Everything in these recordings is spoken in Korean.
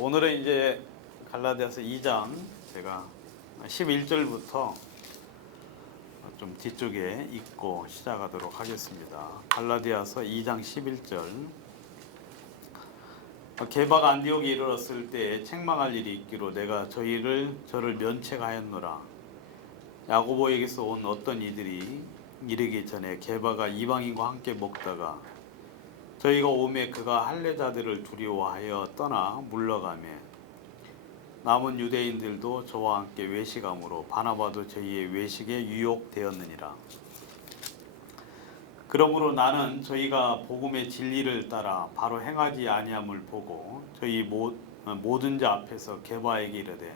오늘은 이제 갈라디아서 2장 제가 11절부터 좀 뒤쪽에 읽고 시작하도록 하겠습니다. 갈라디아서 2장 11절. 게바가 안디옥에 이르렀을 때에 책망할 일이 있기로 내가 저를 면책하였노라. 야고보에게서 온 어떤 이들이 이르기 전에 게바가 이방인과 함께 먹다가 저희가 오매 그가 할례자들을 두려워하여 떠나 물러가매 남은 유대인들도 저와 함께 외식함으로 바나바도 저희의 외식에 유혹되었느니라. 그러므로 나는 저희가 복음의 진리를 따라 바로 행하지 아니함을 보고 저희 모든 자 앞에서 게바에게 이르되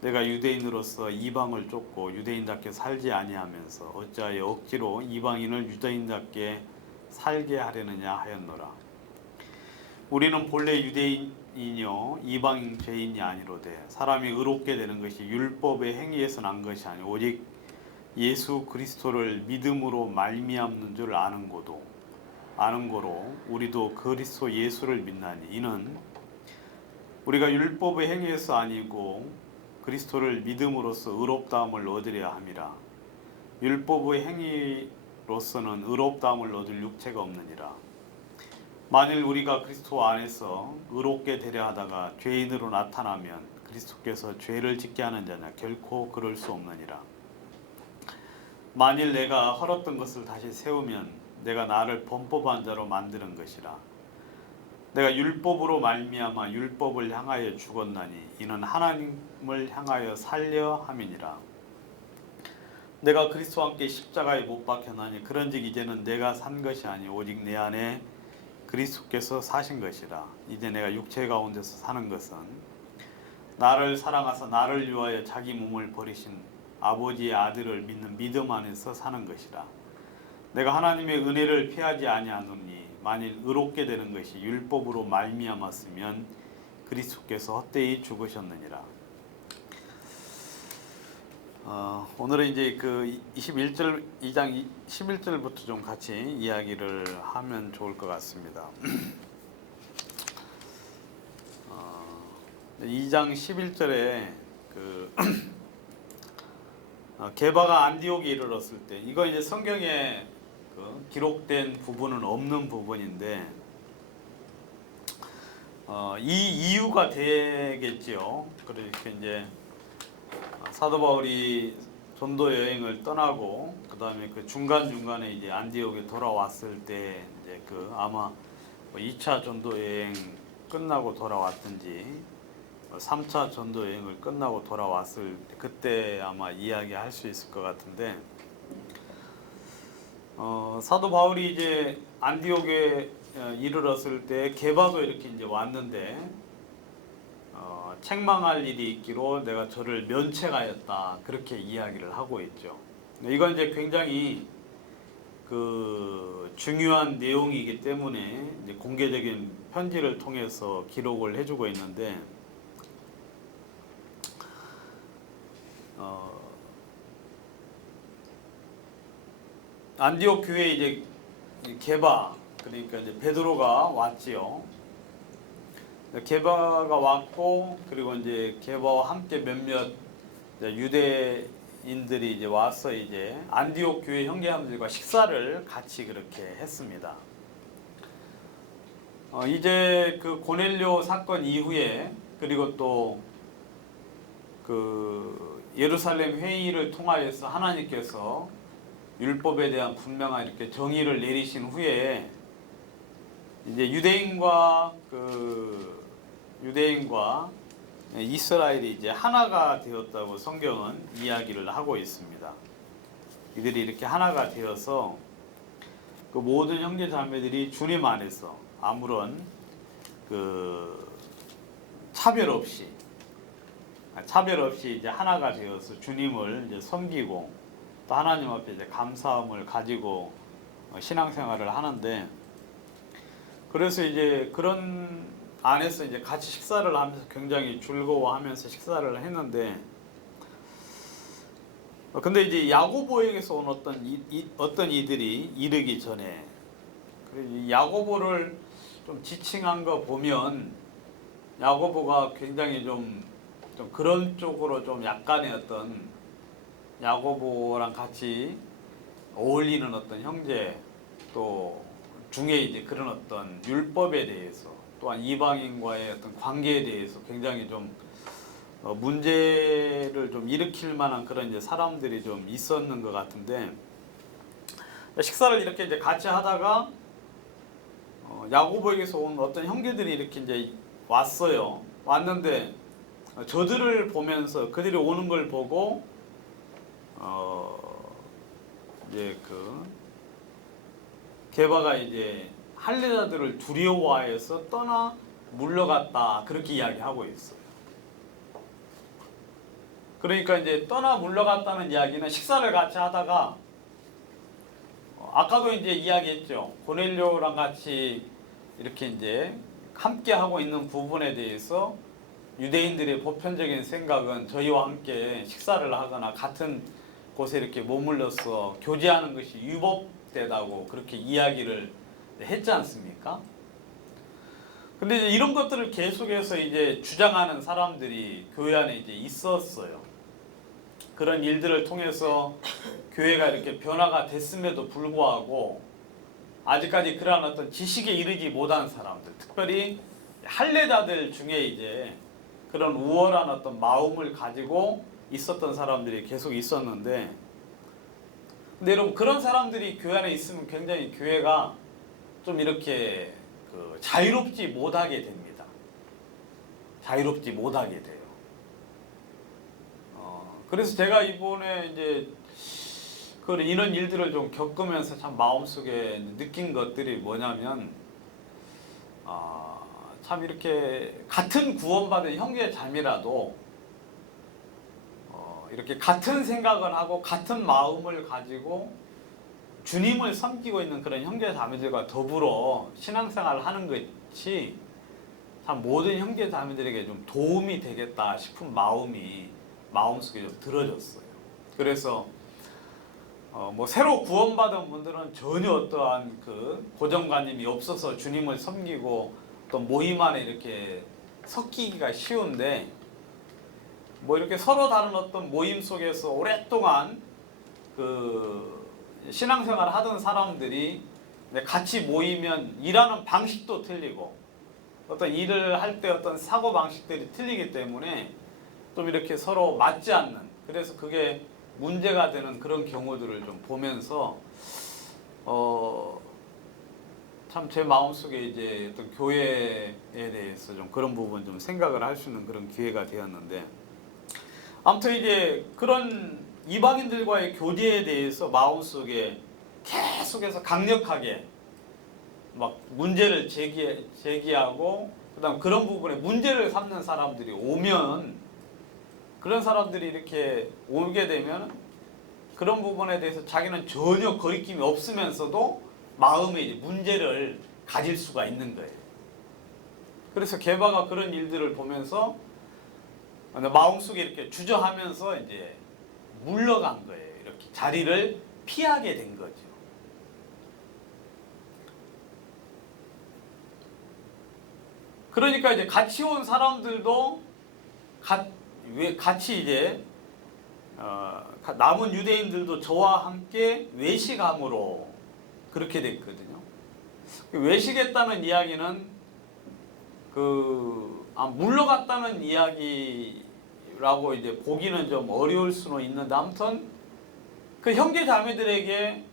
내가 유대인으로서 이방을 쫓고 유대인답게 살지 아니하면서 어찌하여 억지로 이방인을 유대인답게 살게 하려느냐 하였노라. 우리는 본래 유대인이요 이방인 죄인이 아니로되 사람이 의롭게 되는 것이 율법의 행위에서 난 것이 아니 오직 예수 그리스도를 믿음으로 말미암는 줄 아는 거로 우리도 그리스도 예수를 믿나니 이는 우리가 율법의 행위에서 아니고 그리스도를 믿음으로써 의롭다함을 얻으려 함이라. 율법의 행위로서는 의롭다함을 얻을 육체가 없느니라. 만일 우리가 그리스도 안에서 의롭게 되려 하다가 죄인으로 나타나면 그리스도께서 죄를 짓게 하는 자냐 결코 그럴 수 없느니라. 만일 내가 헐었던 것을 다시 세우면 내가 나를 범법한 자로 만드는 것이라. 내가 율법으로 말미암아 율법을 향하여 죽었나니 이는 하나님을 향하여 살려 함이니라. 내가 그리스도와 함께 십자가에 못 박혔나니 그런즉 이제는 내가 산 것이 아니 오직 내 안에 그리스도께서 사신 것이라. 이제 내가 육체 가운데서 사는 것은 나를 사랑하사 나를 위하여 자기 몸을 버리신 아버지의 아들을 믿는 믿음 안에서 사는 것이라. 내가 하나님의 은혜를 피하지 아니하노니 만일 의롭게 되는 것이 율법으로 말미암았으면 그리스도께서 헛되이 죽으셨느니라. 오늘은 이제 그 21절 2장 11절부터 좀 같이 이야기를 하면 좋을 것 같습니다. 2장 11절에 그 게바가 안디옥에 이르렀을 때 이거 이제 성경에 그 기록된 부분은 없는 부분인데 이 이유가 되겠지요. 그렇게 이제 사도 바울이 전도 여행을 떠나고 그 다음에 그 중간에 이제 안디옥에 돌아왔을 때 이제 그 아마 2차 전도 여행 끝나고 돌아왔든지 3차 전도 여행을 끝나고 돌아왔을 때 그때 아마 이야기할 수 있을 것 같은데 사도 바울이 이제 안디옥에 이르렀을 때 게바도 이렇게 이제 왔는데 책망할 일이 있기로 내가 저를 면책하였다 그렇게 이야기를 하고 있죠. 이건 이제 굉장히 그 중요한 내용이기 때문에 이제 공개적인 편지를 통해서 기록을 해주고 있는데 안디옥 교회에 이제 게바 그러니까 이제 베드로가 왔지요. 게바가 왔고 그리고 이제 게바와 함께 몇몇 유대인들이 이제 와서 이제 안디옥 교회 형제자매들과 식사를 같이 그렇게 했습니다. 이제 그 고넬료 사건 이후에 그리고 또 그 예루살렘 회의를 통하여서 하나님께서 율법에 대한 분명한 이렇게 정의를 내리신 후에 이제 유대인과 이스라엘이 이제 하나가 되었다고 성경은 이야기를 하고 있습니다. 이들이 이렇게 하나가 되어서 그 모든 형제 자매들이 주님 안에서 아무런 그 차별 없이 이제 하나가 되어서 주님을 이제 섬기고 또 하나님 앞에 이제 감사함을 가지고 신앙생활을 하는데 그래서 이제 그런 안에서 이제 같이 식사를 하면서 굉장히 즐거워하면서 식사를 했는데 근데 이제 야고보에게서 온 어떤 이들이 이르기 전에 야고보를 좀 지칭한 거 보면 야고보가 굉장히 좀 그런 쪽으로 좀 약간의 어떤 야고보랑 같이 어울리는 어떤 형제 또 중에 이제 그런 어떤 율법에 대해서 또한 이방인과의 어떤 관계에 대해서 굉장히 좀 문제를 좀 일으킬 만한 그런 이제 사람들이 좀 있었는 것 같은데 식사를 이렇게 이제 같이 하다가 야고보에게서 온 어떤 형제들이 이렇게 이제 왔어요. 왔는데 저들을 보면서 그들이 오는 걸 보고 이제 그 게바가 이제 할례자들을 두려워하여서 떠나 물러갔다 그렇게 이야기하고 있어요. 그러니까 이제 떠나 물러갔다는 이야기는 식사를 같이 하다가 아까도 이제 이야기했죠. 고넬료랑 같이 이렇게 이제 함께 하고 있는 부분에 대해서 유대인들의 보편적인 생각은 저희와 함께 식사를 하거나 같은 곳에 이렇게 머물러서 교제하는 것이 유법되다고 그렇게 이야기를 했지 않습니까? 근데 이제 이런 것들을 계속해서 이제 주장하는 사람들이 교회 안에 이제 있었어요. 그런 일들을 통해서 교회가 이렇게 변화가 됐음에도 불구하고 아직까지 그러한 어떤 지식에 이르지 못한 사람들, 특별히 할례자들 중에 이제 그런 우월한 어떤 마음을 가지고 있었던 사람들이 계속 있었는데, 근데 여러분 그런 사람들이 교회 안에 있으면 굉장히 교회가 좀 이렇게 자유롭지 못하게 됩니다. 자유롭지 못하게 돼요. 그래서 제가 이번에 이제 이런 일들을 좀 겪으면서 참 마음속에 느낀 것들이 뭐냐면 참 이렇게 같은 구원받은 형제 자매라도 이렇게 같은 생각을 하고 같은 마음을 가지고 주님을 섬기고 있는 그런 형제 자매들과 더불어 신앙생활을 하는 것이 참 모든 형제 자매들에게 좀 도움이 되겠다 싶은 마음이 마음속에 좀 들어졌어요. 그래서 뭐 새로 구원받은 분들은 전혀 어떠한 그 고정관념이 없어서 주님을 섬기고 또 모임 안에 이렇게 섞이기가 쉬운데, 뭐 이렇게 서로 다른 어떤 모임 속에서 오랫동안 그 신앙생활을 하던 사람들이 같이 모이면 일하는 방식도 틀리고 어떤 일을 할 때 어떤 사고 방식들이 틀리기 때문에 좀 이렇게 서로 맞지 않는, 그래서 그게 문제가 되는 그런 경우들을 좀 보면서 참 제 마음속에 이제 어떤 교회에 대해서 좀 그런 부분 좀 생각을 할 수 있는 그런 기회가 되었는데, 아무튼 이제 그런 이방인들과의 교제에 대해서 마음속에 계속해서 강력하게 막 문제를 제기하고 그다음 그런 부분에 문제를 삼는 사람들이 오면, 그런 사람들이 이렇게 오게 되면 그런 부분에 대해서 자기는 전혀 거리낌이 없으면서도 마음에 이제 문제를 가질 수가 있는 거예요. 그래서 게바가 그런 일들을 보면서 마음속에 이렇게 주저하면서 이제 물러간 거예요. 이렇게 자리를 피하게 된 거죠. 그러니까 이제 같이 온 사람들도 같이 이제 남은 유대인들도 저와 함께 외식함으로 그렇게 됐거든요. 외식했다는 이야기는 물러갔다는 이야기라고 이제 보기는 좀 어려울 수는 있는데, 아무튼 그 형제 자매들에게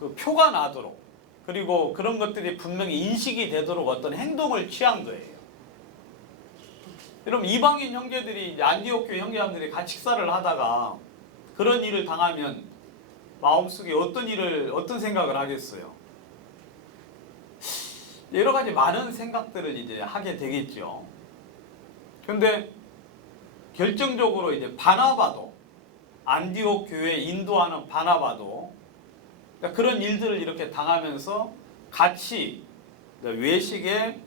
그 표가 나도록, 그리고 그런 것들이 분명히 인식이 되도록 어떤 행동을 취한 거예요. 여러분 이방인 형제들이 안디옥 교회 형제들이 같이 식사를 하다가 그런 일을 당하면 마음속에 어떤 생각을 하겠어요? 여러 가지 많은 생각들을 이제 하게 되겠죠. 그런데 결정적으로 이제 바나바도, 안디옥 교회 인도하는 바나바도 그런 일들을 이렇게 당하면서 같이 외식에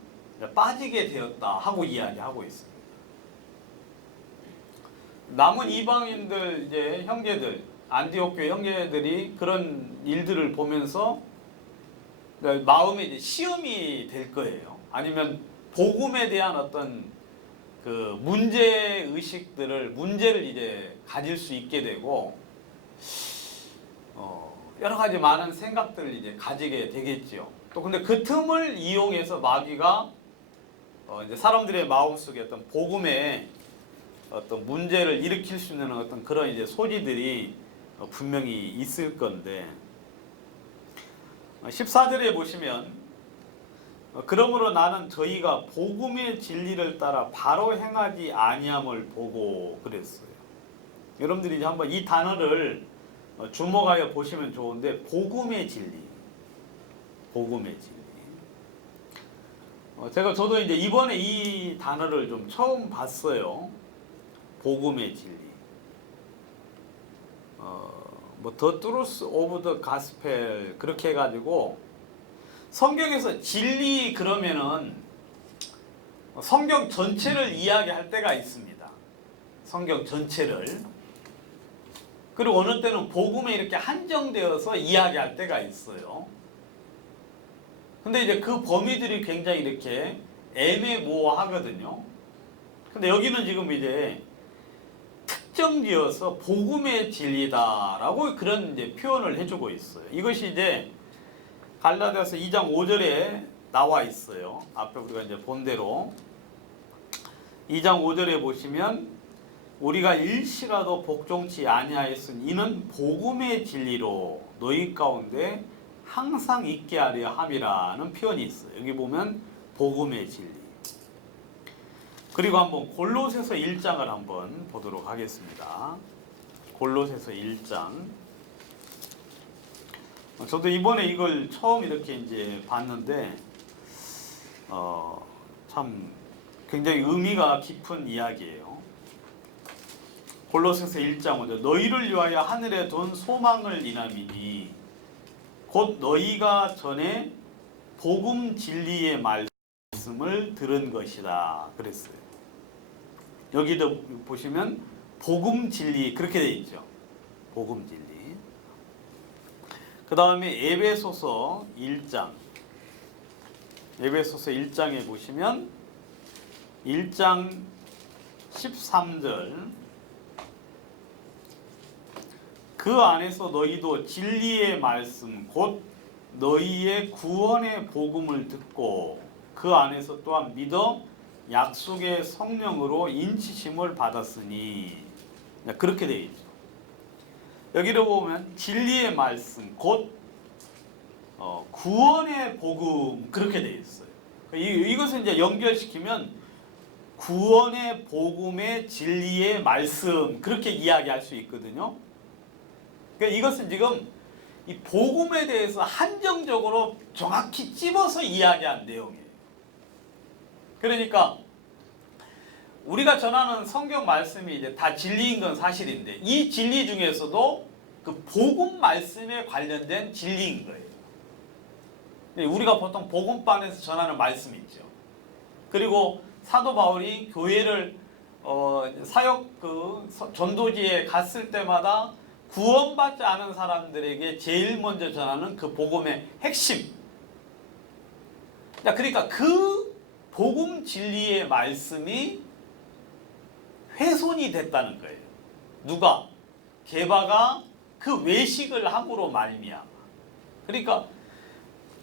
빠지게 되었다 하고 이야기하고 있습니다. 남은 이방인들 이제 형제들, 안디옥 교회 형제들이 그런 일들을 보면서 마음에 이제 시험이 될 거예요. 아니면 복음에 대한 어떤 그 문제 의식들을 문제를 이제 가질 수 있게 되고 여러 가지 많은 생각들을 이제 가지게 되겠지요. 또 근데 그 틈을 이용해서 마귀가 이제 사람들의 마음속에 어떤 복음의 어떤 문제를 일으킬 수 있는 어떤 그런 이제 소지들이 분명히 있을 건데 14절에 보시면 그러므로 나는 저희가 복음의 진리를 따라 바로 행하지 아니함을 보고 그랬어요. 여러분들이 이제 한번 이 단어를 주목하여 보시면 좋은데 복음의 진리, 복음의 진리. 저도 이제 이번에 이 단어를 좀 처음 봤어요. 복음의 진리. 뭐 The Truth of the Gospel 그렇게 해가지고 성경에서 진리 그러면은 성경 전체를 이야기할 때가 있습니다. 성경 전체를. 그리고 어느 때는 복음에 이렇게 한정되어서 이야기할 때가 있어요. 근데 이제 그 범위들이 굉장히 이렇게 애매모호하거든요. 근데 여기는 지금 이제 특정지어서 복음의 진리다라고 그런 이제 표현을 해주고 있어요. 이것이 이제 갈라디아서 2장 5절에 나와 있어요. 앞에 우리가 이제 본 대로 2장 5절에 보시면 우리가 일시라도 복종치 아니하였으니 이는 복음의 진리로 너희 가운데 항상 있게 하려 함이라는 표현이 있어요. 여기 보면 복음의 진리. 그리고 한번 골로새서 1장을 한번 보도록 하겠습니다. 골로새서 1장. 저도 이번에 이걸 처음 이렇게 이제 봤는데 참 굉장히 의미가 깊은 이야기예요. 골로새서 1장 먼저 너희를 위하여 하늘에 둔 소망을 인함이니 곧 너희가 전에 복음 진리의 말씀을 들은 것이다 그랬어요. 여기도 보시면 복음 진리 그렇게 돼 있죠. 복음 진리. 그 다음에 에베소서 1장. 에베소서 1장에 보시면 1장 13절. 그 안에서 너희도 진리의 말씀 곧 너희의 구원의 복음을 듣고 그 안에서 또한 믿어 약속의 성령으로 인치심을 받았으니 그렇게 되어 있죠. 여기를 보면 진리의 말씀 곧 구원의 복음 그렇게 되어 있어요. 이것을 이제 연결시키면 구원의 복음의 진리의 말씀 그렇게 이야기할 수 있거든요. 그러니까 이것은 지금 이 복음에 대해서 한정적으로 정확히 찝어서 이야기한 내용이에요. 그러니까 우리가 전하는 성경 말씀이 이제 다 진리인 건 사실인데 이 진리 중에서도 그 복음 말씀에 관련된 진리인 거예요. 우리가 보통 복음반에서 전하는 말씀이 있죠. 그리고 사도 바울이 교회를 사역 전도지에 갔을 때마다 구원받지 않은 사람들에게 제일 먼저 전하는 그 복음의 핵심. 그러니까 그 복음 진리의 말씀이 훼손이 됐다는 거예요. 누가? 게바가 그 외식을 함으로 말미암아. 그러니까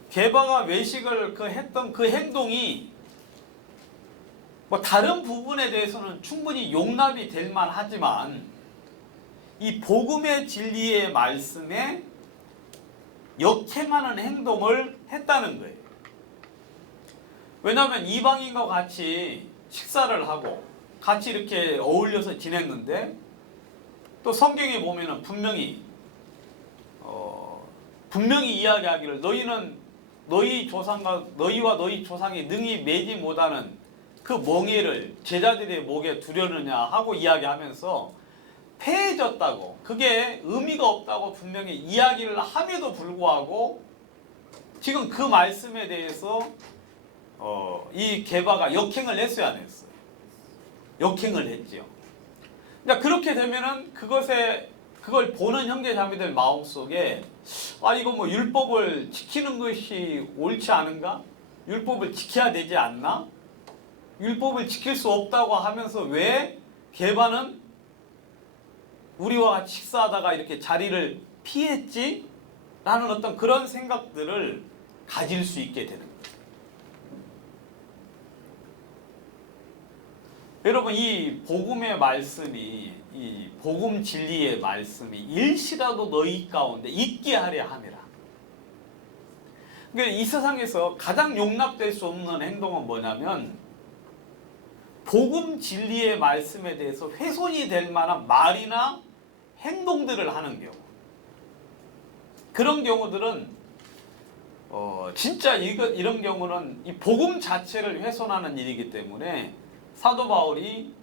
게바가 외식을 했던 그 행동이 뭐 다른 부분에 대해서는 충분히 용납이 될 만하지만 이 복음의 진리의 말씀에 역행하는 행동을 했다는 거예요. 왜냐하면 이방인과 같이 식사를 하고 같이 이렇게 어울려서 지냈는데 또 성경에 보면은 분명히 이야기하기를 너희는 너희와 너희 조상이 능히 매지 못하는 그 멍에를 제자들의 목에 두려느냐 하고 이야기하면서 패해졌다고 그게 의미가 없다고 분명히 이야기를 함에도 불구하고 지금 그 말씀에 대해서 이 게바가 역행을 했어야 안 했어요. 역행을 했죠. 그러니까 그렇게 되면은 그걸 보는 형제자매들 마음속에 이거 뭐 율법을 지키는 것이 옳지 않은가? 율법을 지켜야 되지 않나? 율법을 지킬 수 없다고 하면서 왜 게바는 우리와 같이 식사하다가 이렇게 자리를 피했지? 라는 어떤 그런 생각들을 가질 수 있게 되는 거예요. 여러분, 이 복음의 말씀이, 이 복음 진리의 말씀이 일시라도 너희 가운데 있게 하려 함이라. 그러니까 이 세상에서 가장 용납될 수 없는 행동은 뭐냐면 복음 진리의 말씀에 대해서 훼손이 될 만한 말이나 행동들을 하는 경우. 그런 경우들은 진짜 이런 경우는 이 복음 자체를 훼손하는 일이기 때문에 사도 바울이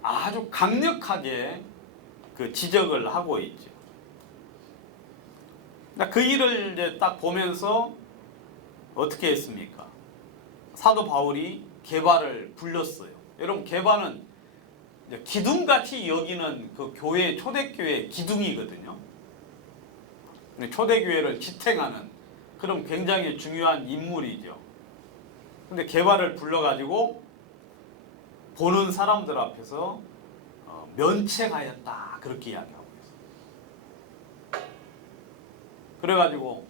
아주 강력하게 그 지적을 하고 있죠. 그 일을 이제 딱 보면서 어떻게 했습니까? 사도 바울이 게바를 불렀어요. 여러분, 게바는 기둥같이 여기는 그 교회, 초대교회 기둥이거든요. 초대교회를 지탱하는 그런 굉장히 중요한 인물이죠. 근데 게바를 불러가지고 보는 사람들 앞에서 면책하였다, 그렇게 이야기하고 있어요. 그래가지고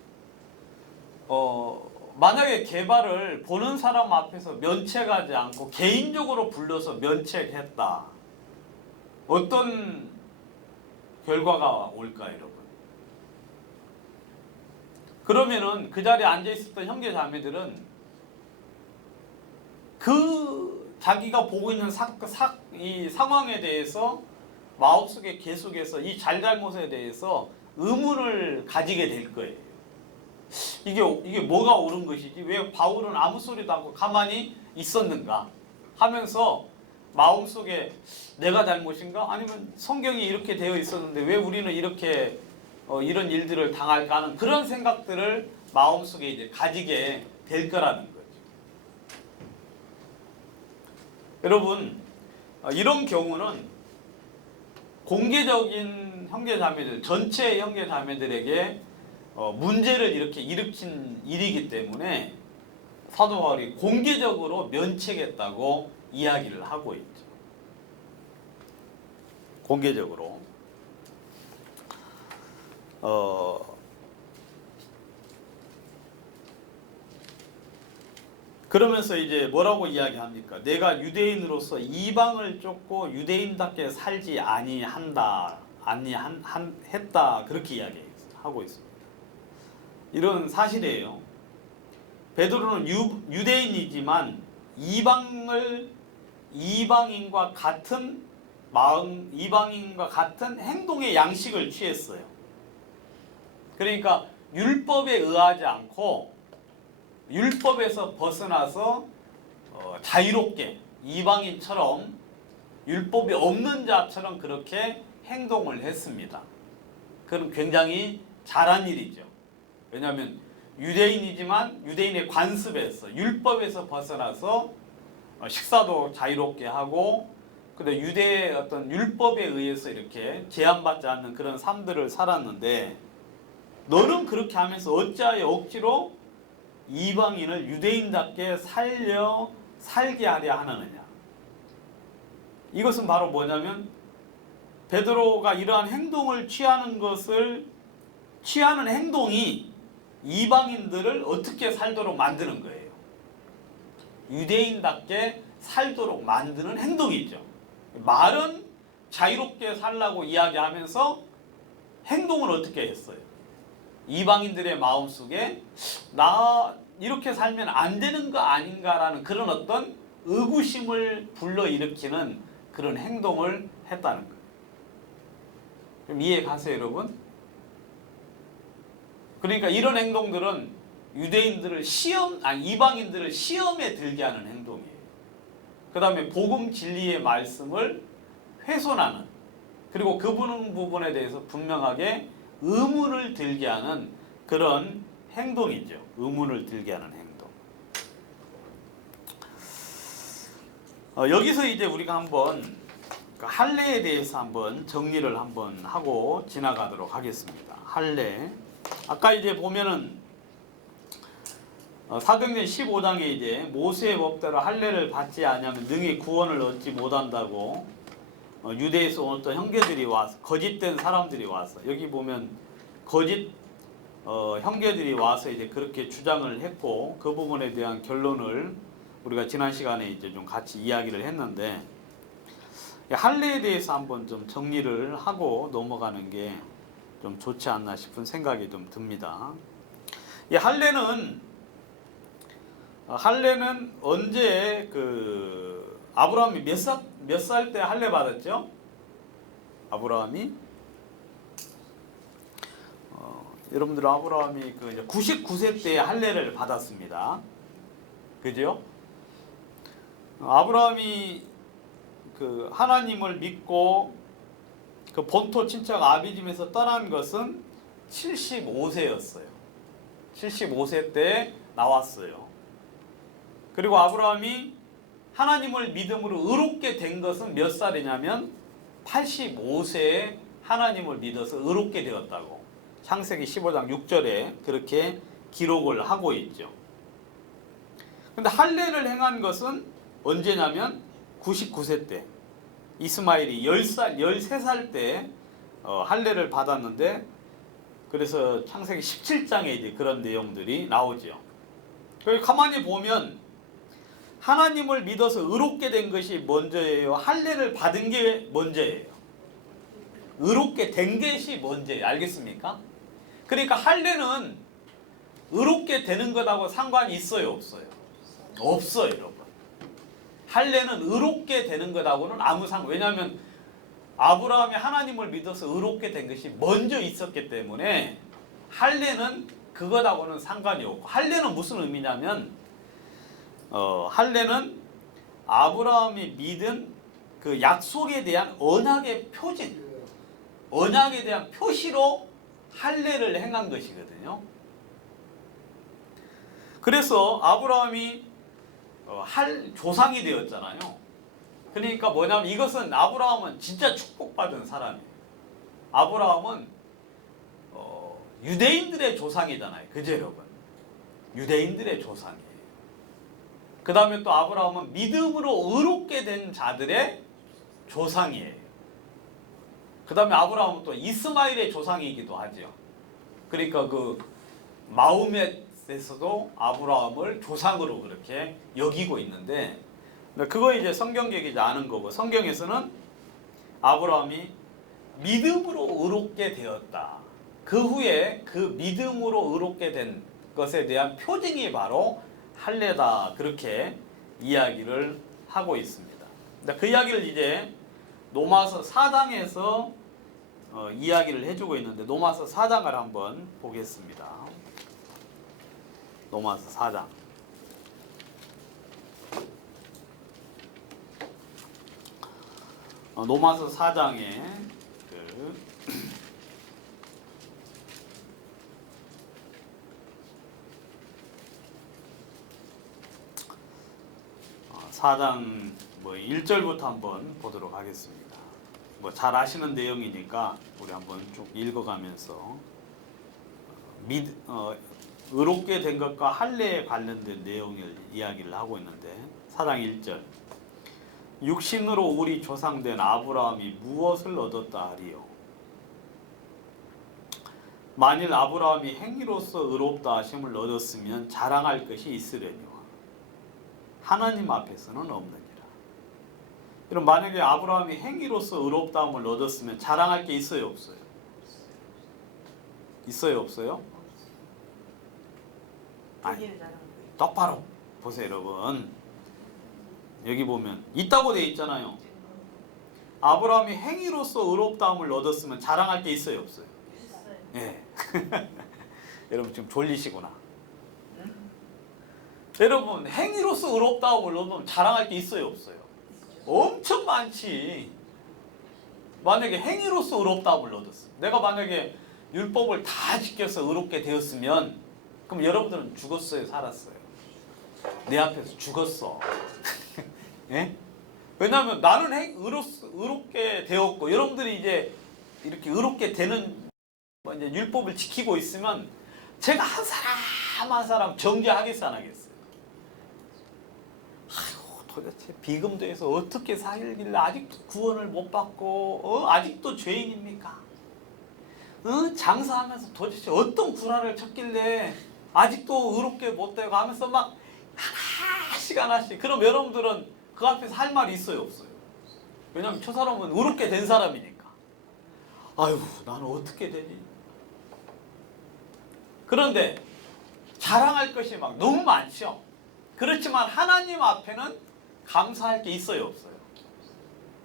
만약에 게바를 보는 사람 앞에서 면책하지 않고 개인적으로 불러서 면책했다, 어떤 결과가 올까, 여러분? 그러면은 그 자리에 앉아 있었던 형제 자매들은 그 자기가 보고 있는 이 상황에 대해서 마음속에 계속해서 이 잘잘못에 대해서 의문을 가지게 될 거예요. 이게 뭐가 옳은 것이지? 왜 바울은 아무 소리도 않고 가만히 있었는가? 하면서 마음속에 내가 잘못인가? 아니면 성경이 이렇게 되어 있었는데 왜 우리는 이렇게 이런 일들을 당할까 하는 그런 생각들을 마음속에 이제 가지게 될 거라는 거죠. 여러분, 이런 경우는 공개적인 형제자매들, 전체 형제자매들에게 문제를 이렇게 일으킨 일이기 때문에 사도 바울이 공개적으로 면책했다고 이야기를 하고 있죠. 공개적으로. 그러면서 이제 뭐라고 이야기합니까? 내가 유대인으로서 이방을 쫓고 유대인답게 살지 했다, 그렇게 이야기하고 있습니다. 이런 사실이에요. 베드로는 유대인이지만 이방인과 같은 마음, 이방인과 같은 행동의 양식을 취했어요. 그러니까 율법에 의하지 않고 율법에서 벗어나서 자유롭게 이방인처럼 율법이 없는 자처럼 그렇게 행동을 했습니다. 그건 굉장히 잘한 일이죠. 왜냐하면 유대인이지만 유대인의 관습에서 율법에서 벗어나서 식사도 자유롭게 하고, 근데 유대의 어떤 율법에 의해서 이렇게 제한받지 않는 그런 삶들을 살았는데, 너는 그렇게 하면서 어찌하여 억지로 이방인을 유대인답게 살게 하려 하느냐. 이것은 바로 뭐냐면 베드로가 이러한 행동을 취하는 행동이 이방인들을 어떻게 살도록 만드는 거예요. 유대인답게 살도록 만드는 행동이죠. 말은 자유롭게 살라고 이야기하면서 행동을 어떻게 했어요? 이방인들의 마음속에 나 이렇게 살면 안 되는 거 아닌가라는 그런 어떤 의구심을 불러일으키는 그런 행동을 했다는 거예요. 좀 이해 가세요, 여러분? 그러니까 이런 행동들은 이방인들을 시험에 들게 하는 행동이에요. 그 다음에 복음 진리의 말씀을 훼손하는, 그리고 그 부분에 대해서 분명하게 의문을 들게 하는 그런 행동이죠. 의문을 들게 하는 행동. 여기서 이제 우리가 한번 할례에 대해서 한번 정리를 한번 하고 지나가도록 하겠습니다. 할례. 아까 이제 보면은 사도행전 15장에 이제 모세의 법대로 할례를 받지 아니하면 능히 구원을 얻지 못한다고 유대에서 온 어떤 형제들이 와서 거짓된 사람들이 와서 여기 보면 거짓 형제들이 와서 이제 그렇게 주장을 했고 그 부분에 대한 결론을 우리가 지난 시간에 이제 좀 같이 이야기를 했는데 할례에 대해서 한번 좀 정리를 하고 넘어가는 게 좀 좋지 않나 싶은 생각이 좀 듭니다. 이 할례는 언제 아브라함이 몇 살 때 할례 받았죠? 아브라함이 여러분들 아브라함이 99세 때 할례를 받았습니다. 그죠? 아브라함이 하나님을 믿고 그 본토 친척 아비집에서 떠난 것은 75세였어요. 75세 때 나왔어요. 그리고 아브라함이 하나님을 믿음으로 의롭게 된 것은 몇 살이냐면 85세에 하나님을 믿어서 의롭게 되었다고 창세기 15장 6절에 그렇게 기록을 하고 있죠. 근데 할례를 행한 것은 언제냐면 99세 때 이스마엘이 10살, 13살 때 할례를 받았는데 그래서 창세기 17장에 이제 그런 내용들이 나오죠. 가만히 보면 하나님을 믿어서 의롭게 된 것이 먼저예요? 할례를 받은 게 먼저예요? 의롭게 된 것이 먼저예요. 알겠습니까? 그러니까 할례는 의롭게 되는 것하고 상관이 있어요? 없어요? 없어요, 여러분. 할례는 의롭게 되는 것하고는 아무 상관. 왜냐하면 아브라함이 하나님을 믿어서 의롭게 된 것이 먼저 있었기 때문에 할례는 그것하고는 상관이 없고 할례는 무슨 의미냐면 할례는 아브라함이 믿은 그 약속에 대한 언약의 표징, 언약에 대한 표시로 할례를 행한 것이거든요. 그래서 아브라함이 조상이 되었잖아요. 그러니까 뭐냐면 이것은 아브라함은 진짜 축복받은 사람이에요. 아브라함은 유대인들의 조상이잖아요. 그죠, 여러분? 유대인들의 조상이에요. 그 다음에 또 아브라함은 믿음으로 의롭게 된 자들의 조상이에요. 그 다음에 아브라함은 또 이스마엘의 조상이기도 하죠. 그러니까 마호멧에서도 아브라함을 조상으로 그렇게 여기고 있는데 그거 이제 성경적이지 않은 거고 성경에서는 아브라함이 믿음으로 의롭게 되었다. 그 후에 그 믿음으로 의롭게 된 것에 대한 표징이 바로 할례다. 그렇게 이야기를 하고 있습니다. 그 이야기를 이제 로마서 4장에서 이야기를 해주고 있는데 로마서 4장을 한번 보겠습니다. 로마서 4장. 로마서 4장에 4장 1절부터 한번 보도록 하겠습니다. 잘 아시는 내용이니까 우리 한번 쭉 읽어가면서 의롭게 된 것과 할례에 관련된 내용을 이야기를 하고 있는데 4장 1절 육신으로 우리 조상된 아브라함이 무엇을 얻었다 하리요? 만일 아브라함이 행위로서 의롭다 하심을 얻었으면 자랑할 것이 있으려니와 하나님 앞에서는 없느니라. 그럼 만약에 아브라함이 행위로서 의롭다함을 얻었으면 자랑할 게 있어요, 없어요? 있어요, 없어요? 아니, 똑바로 보세요, 여러분. 여기 보면 있다고 되어 있잖아요. 아브라함이 행위로서 의롭다함을 얻었으면 자랑할 게 있어요, 없어요? 예. 여러분 지금 졸리시구나. 여러분 행위로서 의롭다함을 얻으면 자랑할 게 있어요, 없어요? 엄청 많지. 만약에 행위로서 의롭다함을 얻었어. 내가 만약에 율법을 다 지켜서 의롭게 되었으면 그럼 여러분들은 죽었어요, 살았어요? 내 앞에서 죽었어. 예? 왜냐하면 나는 의롭게 되었고 여러분들이 이제 이렇게 의롭게 되는 이제 율법을 지키고 있으면 제가 한 사람 한 사람 정죄하겠어 안 하겠어요? 아이고 도대체 비금도에서 어떻게 살길래 아직도 구원을 못 받고 아직도 죄인입니까? 장사하면서 도대체 어떤 구라를 쳤길래 아직도 의롭게 못 되고 하면서 막 하나씩 그럼 여러분들은 그 앞에서 할 말이 있어요 없어요? 왜냐면 저 사람은 의롭게 된 사람이니까. 아유 나는 어떻게 되니? 그런데 자랑할 것이 막 너무 많죠. 그렇지만 하나님 앞에는 감사할 게 있어요 없어요?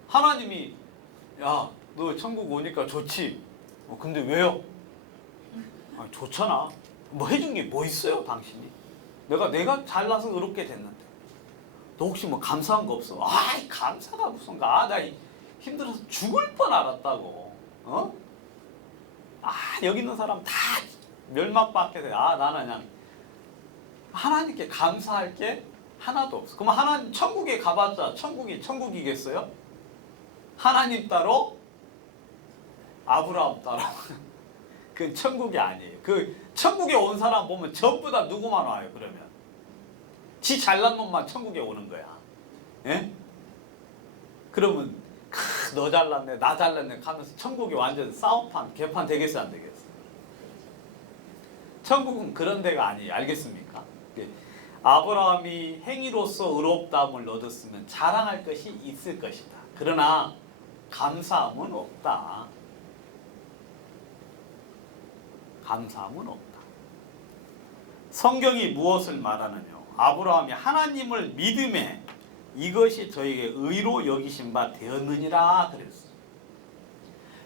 하나님이 야 너 천국 오니까 좋지. 근데 왜요? 좋잖아. 뭐 해준 게 뭐 있어요 당신이? 내가 잘나서 의롭게 됐는데 너 혹시 뭐 감사한 거 없어? 아이 감사가 무슨가. 나 힘들어서 죽을 뻔 알았다고. 여기 있는 사람 다 멸망받게 돼. 나는 그냥 하나님께 감사할 게 하나도 없어. 그럼 하나님 천국에 가봤자 천국이 천국이겠어요? 하나님 따로 아브라함 따로 그 천국이 아니에요. 그 천국에 온 사람 보면 전부 다 누구만 와요? 그러면 지 잘난 놈만 천국에 오는 거야. 예? 그러면 너 잘났네 나 잘났네 하면서 천국이 완전 싸움판 개판 되겠어 안 되겠어? 천국은 그런 데가 아니에요. 알겠습니까? 아브라함이 행위로서 의롭다함을 얻었으면 자랑할 것이 있을 것이다. 그러나 감사함은 없다. 감사함은 없다. 성경이 무엇을 말하느냐? 아브라함이 하나님을 믿음에 이것이 저에게 의로 여기신 바 되었느니라 그랬어요.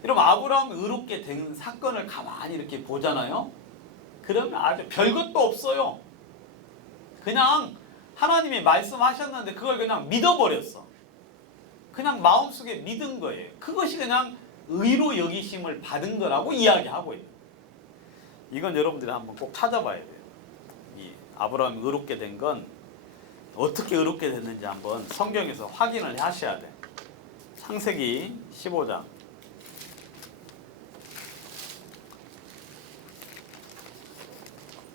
여러분 아브라함이 의롭게 된 사건을 가만히 이렇게 보잖아요. 그러면 아주 별것도 없어요. 그냥 하나님이 말씀하셨는데 그걸 그냥 믿어버렸어. 그냥 마음속에 믿은 거예요. 그것이 그냥 의로 여기심을 받은 거라고 이야기하고 있어요. 이건 여러분들이 한번 꼭 찾아봐야 돼요. 이 아브라함이 의롭게 된 건 어떻게 의롭게 됐는지 한번 성경에서 확인을 하셔야 돼요. 창세기 15장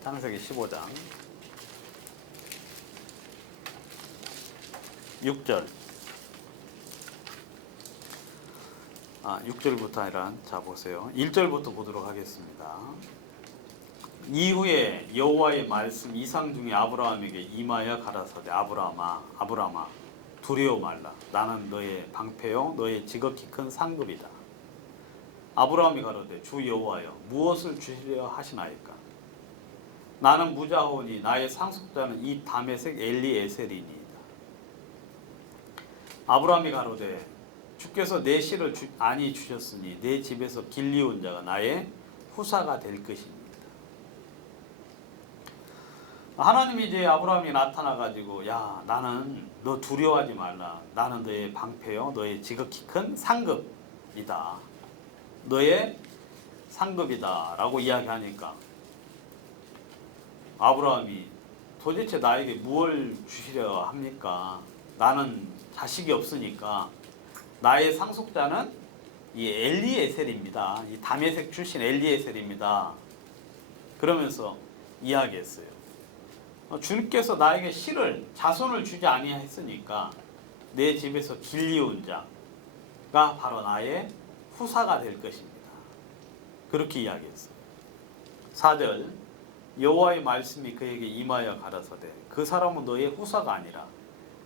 창세기 15장 6절 6절부터 아니라 자 보세요. 1절부터 보도록 하겠습니다. 이후에 여호와의 말씀 이상 중에 아브라함에게 임하여 가라사대 아브라함아 두려워 말라. 나는 너의 방패요 너의 지극히 큰 상급이다. 아브라함이 가로되 주 여호와여 무엇을 주시려 하시나이까? 나는 무자오니 나의 상속자는 이 다메섹 엘리에셀이니이다. 아브라함이 가로되 주께서 내 씨를 아니 주셨으니 내 집에서 길리온 자가 나의 후사가 될 것입니다. 하나님이 이제 아브라함이 나타나가지고 야 나는 너 두려워하지 말라. 나는 너의 방패요 너의 지극히 큰 상급이다. 너의 상급이다 라고 이야기하니까 아브라함이 도대체 나에게 무엇을 주시려 합니까? 나는 자식이 없으니까 나의 상속자는 이 엘리에셀입니다. 이 다메섹 출신 엘리에셀입니다. 그러면서 이야기했어요. 주님께서 나에게 씨를 자손을 주지 아니했으니까 내 집에서 길리온 자가 바로 나의 후사가 될 것입니다. 그렇게 이야기했어요. 4절 여호와의 말씀이 그에게 임하여 가라사대 그 사람은 너의 후사가 아니라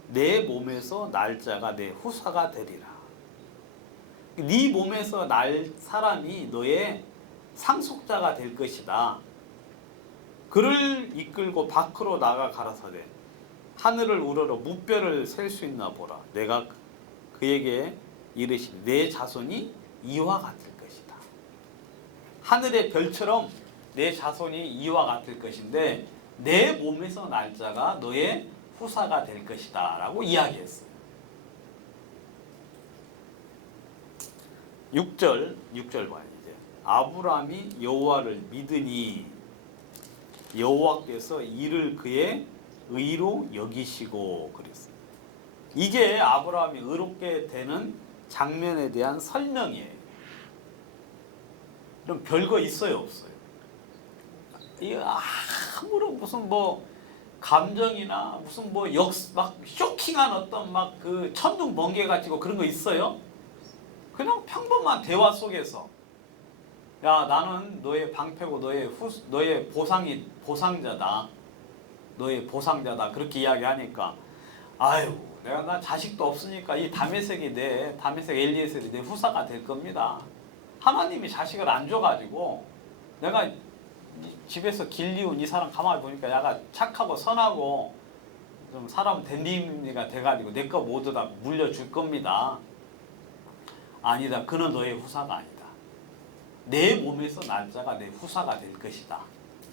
내 몸에서 날 자가 내 후사가 되리라. 네 몸에서 날 사람이 너의 상속자가 될 것이다. 그를 이끌고 밖으로 나가 가라사대 하늘을 우러러 무뼈를 셀 수 있나 보라. 내가 그에게 이르시니 내 자손이 이와 같을 것이다. 하늘의 별처럼 내 자손이 이와 같을 것인데 내 몸에서 날 자가 너의 후사가 될 것이다 라고 이야기했어요. 6절 봐요. 이제 아브라함이 여호와를 믿으니 여호와께서 이를 그의 의로 여기시고 그랬어요. 이게 아브라함이 의롭게 되는 장면에 대한 설명이에요. 그럼 별거 있어요 없어요? 이 아무런 무슨 뭐 감정이나 무슨 뭐 막 쇼킹한 어떤 막 그 천둥 번개 가지고 그런 거 있어요? 그냥 평범한 대화 속에서 야 나는 너의 방패고 너의 보상자다. 너의 보상자다. 그렇게 이야기하니까 아유 나 자식도 없으니까 이 다메섹 엘리에셀이 내 후사가 될 겁니다. 하나님이 자식을 안 줘가지고 내가 집에서 길리운 이 사람 가만히 보니까 야가 착하고 선하고 좀 사람 댄디가 돼가지고 내 거 모두 다 물려줄 겁니다. 아니다. 그는 너의 후사가 아니다. 내 몸에서 날 자가 내 후사가 될 것이다.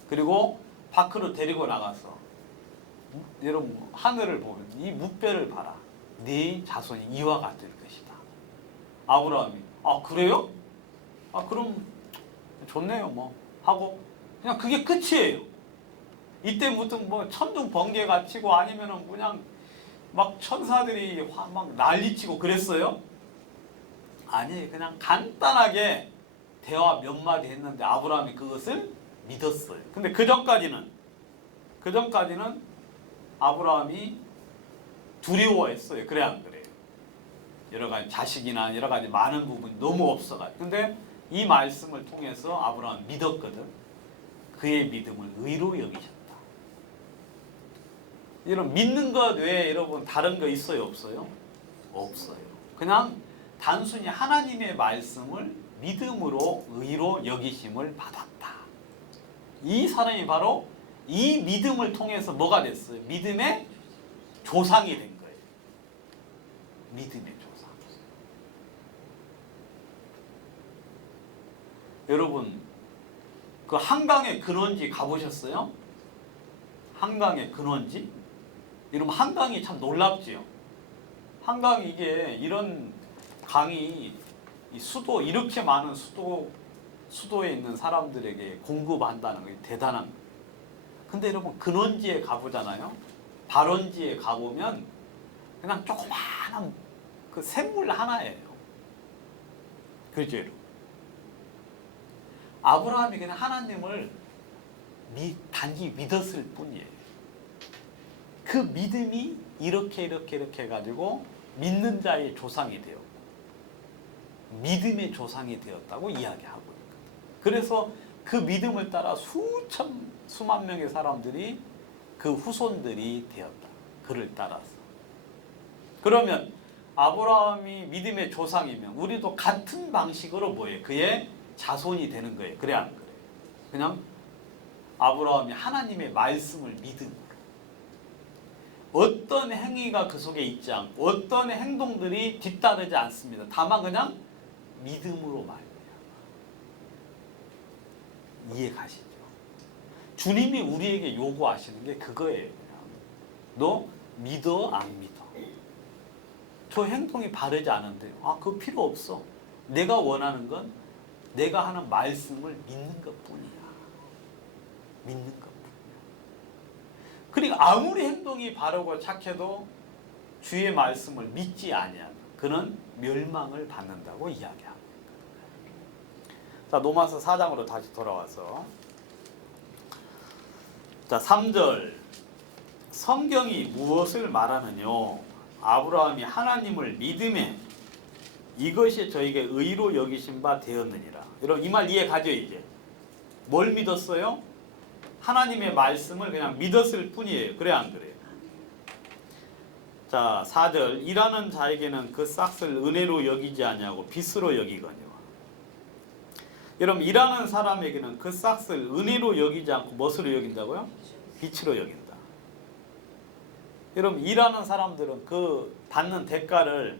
그리고 밖으로 데리고 나가서 여러분 하늘을 보면 이 무뼈를 봐라. 네 자손이 이와 같을 것이다. 아브라함이 아 그래요? 아 그럼 좋네요 뭐 하고 그냥 그게 끝이에요. 이때 무슨 뭐 천둥 번개가 치고 아니면은 그냥 막 천사들이 막 난리치고 그랬어요? 아니 그냥 간단하게 대화 몇 마디 했는데 아브라함이 그것을 믿었어요. 근데 그 전까지는 아브라함이 두려워했어요. 그래 안 그래요? 여러 가지 자식이나 여러 가지 많은 부분이 너무 없어가지고. 근데 이 말씀을 통해서 아브라함 믿었거든. 그의 믿음을 의로 여기셨다. 여러분 믿는 것 외에 여러분 다른 거 있어요? 없어요? 없어요. 그냥 단순히 하나님의 말씀을 믿음으로 의로 여기심을 받았다. 이 사람이 바로 이 믿음을 통해서 뭐가 됐어요? 믿음의 조상이 된 거예요. 믿음의 조상. 여러분 그 한강의 근원지 가보셨어요? 한강의 근원지? 여러분 한강이 참 놀랍지요. 한강이 이게 이런 강이 이 수도 이렇게 많은 수도에 있는 사람들에게 공급한다는 게 대단한 거예요. 근데 여러분 근원지에 가보잖아요. 발원지에 가보면 그냥 조그마한 그 샘물 하나예요. 그죠? 아브라함이 그냥 하나님을 단지 믿었을 뿐이에요. 그 믿음이 이렇게 해가지고 믿는 자의 조상이 되었고 믿음의 조상이 되었다고 이야기하고 있거든요. 그래서 그 믿음을 따라 수만 명의 사람들이 그 후손들이 되었다. 그를 따라서. 그러면 아브라함이 믿음의 조상이면 우리도 같은 방식으로 뭐예요? 그의 자손이 되는 거예요. 그래 안 그래요? 그냥 아브라함이 하나님의 말씀을 믿음으로 어떤 행위가 그 속에 있지 않고 어떤 행동들이 뒤따르지 않습니다. 다만 그냥 믿음으로 말이에요. 이해 가시죠? 주님이 우리에게 요구하시는 게 그거예요. 너 믿어 안 믿어? 저 행동이 바르지 않은데 그거 필요 없어. 내가 원하는 건 내가 하는 말씀을 믿는 것뿐이야. 믿는 것뿐이야. 그러니까 아무리 행동이 바르고 착해도 주의 말씀을 믿지 아니하면 그는 멸망을 받는다고 이야기합니다. 자, 로마서 4장으로 다시 돌아와서 자, 3절 성경이 무엇을 말하느뇨? 아브라함이 하나님을 믿음에 이것이 저에게 의로 여기신 바 되었느니라. 여러분 이 말 이해 가죠 이제? 뭘 믿었어요? 하나님의 말씀을 그냥 믿었을 뿐이에요. 그래 안 그래요? 자 4절 일하는 자에게는 그 싹을 은혜로 여기지 아니하고 빚으로 여기거니와. 여러분 일하는 사람에게는 그 싹을 은혜로 여기지 않고 무엇으로 여긴다고요? 빛으로 여긴다. 여러분 일하는 사람들은 그 받는 대가를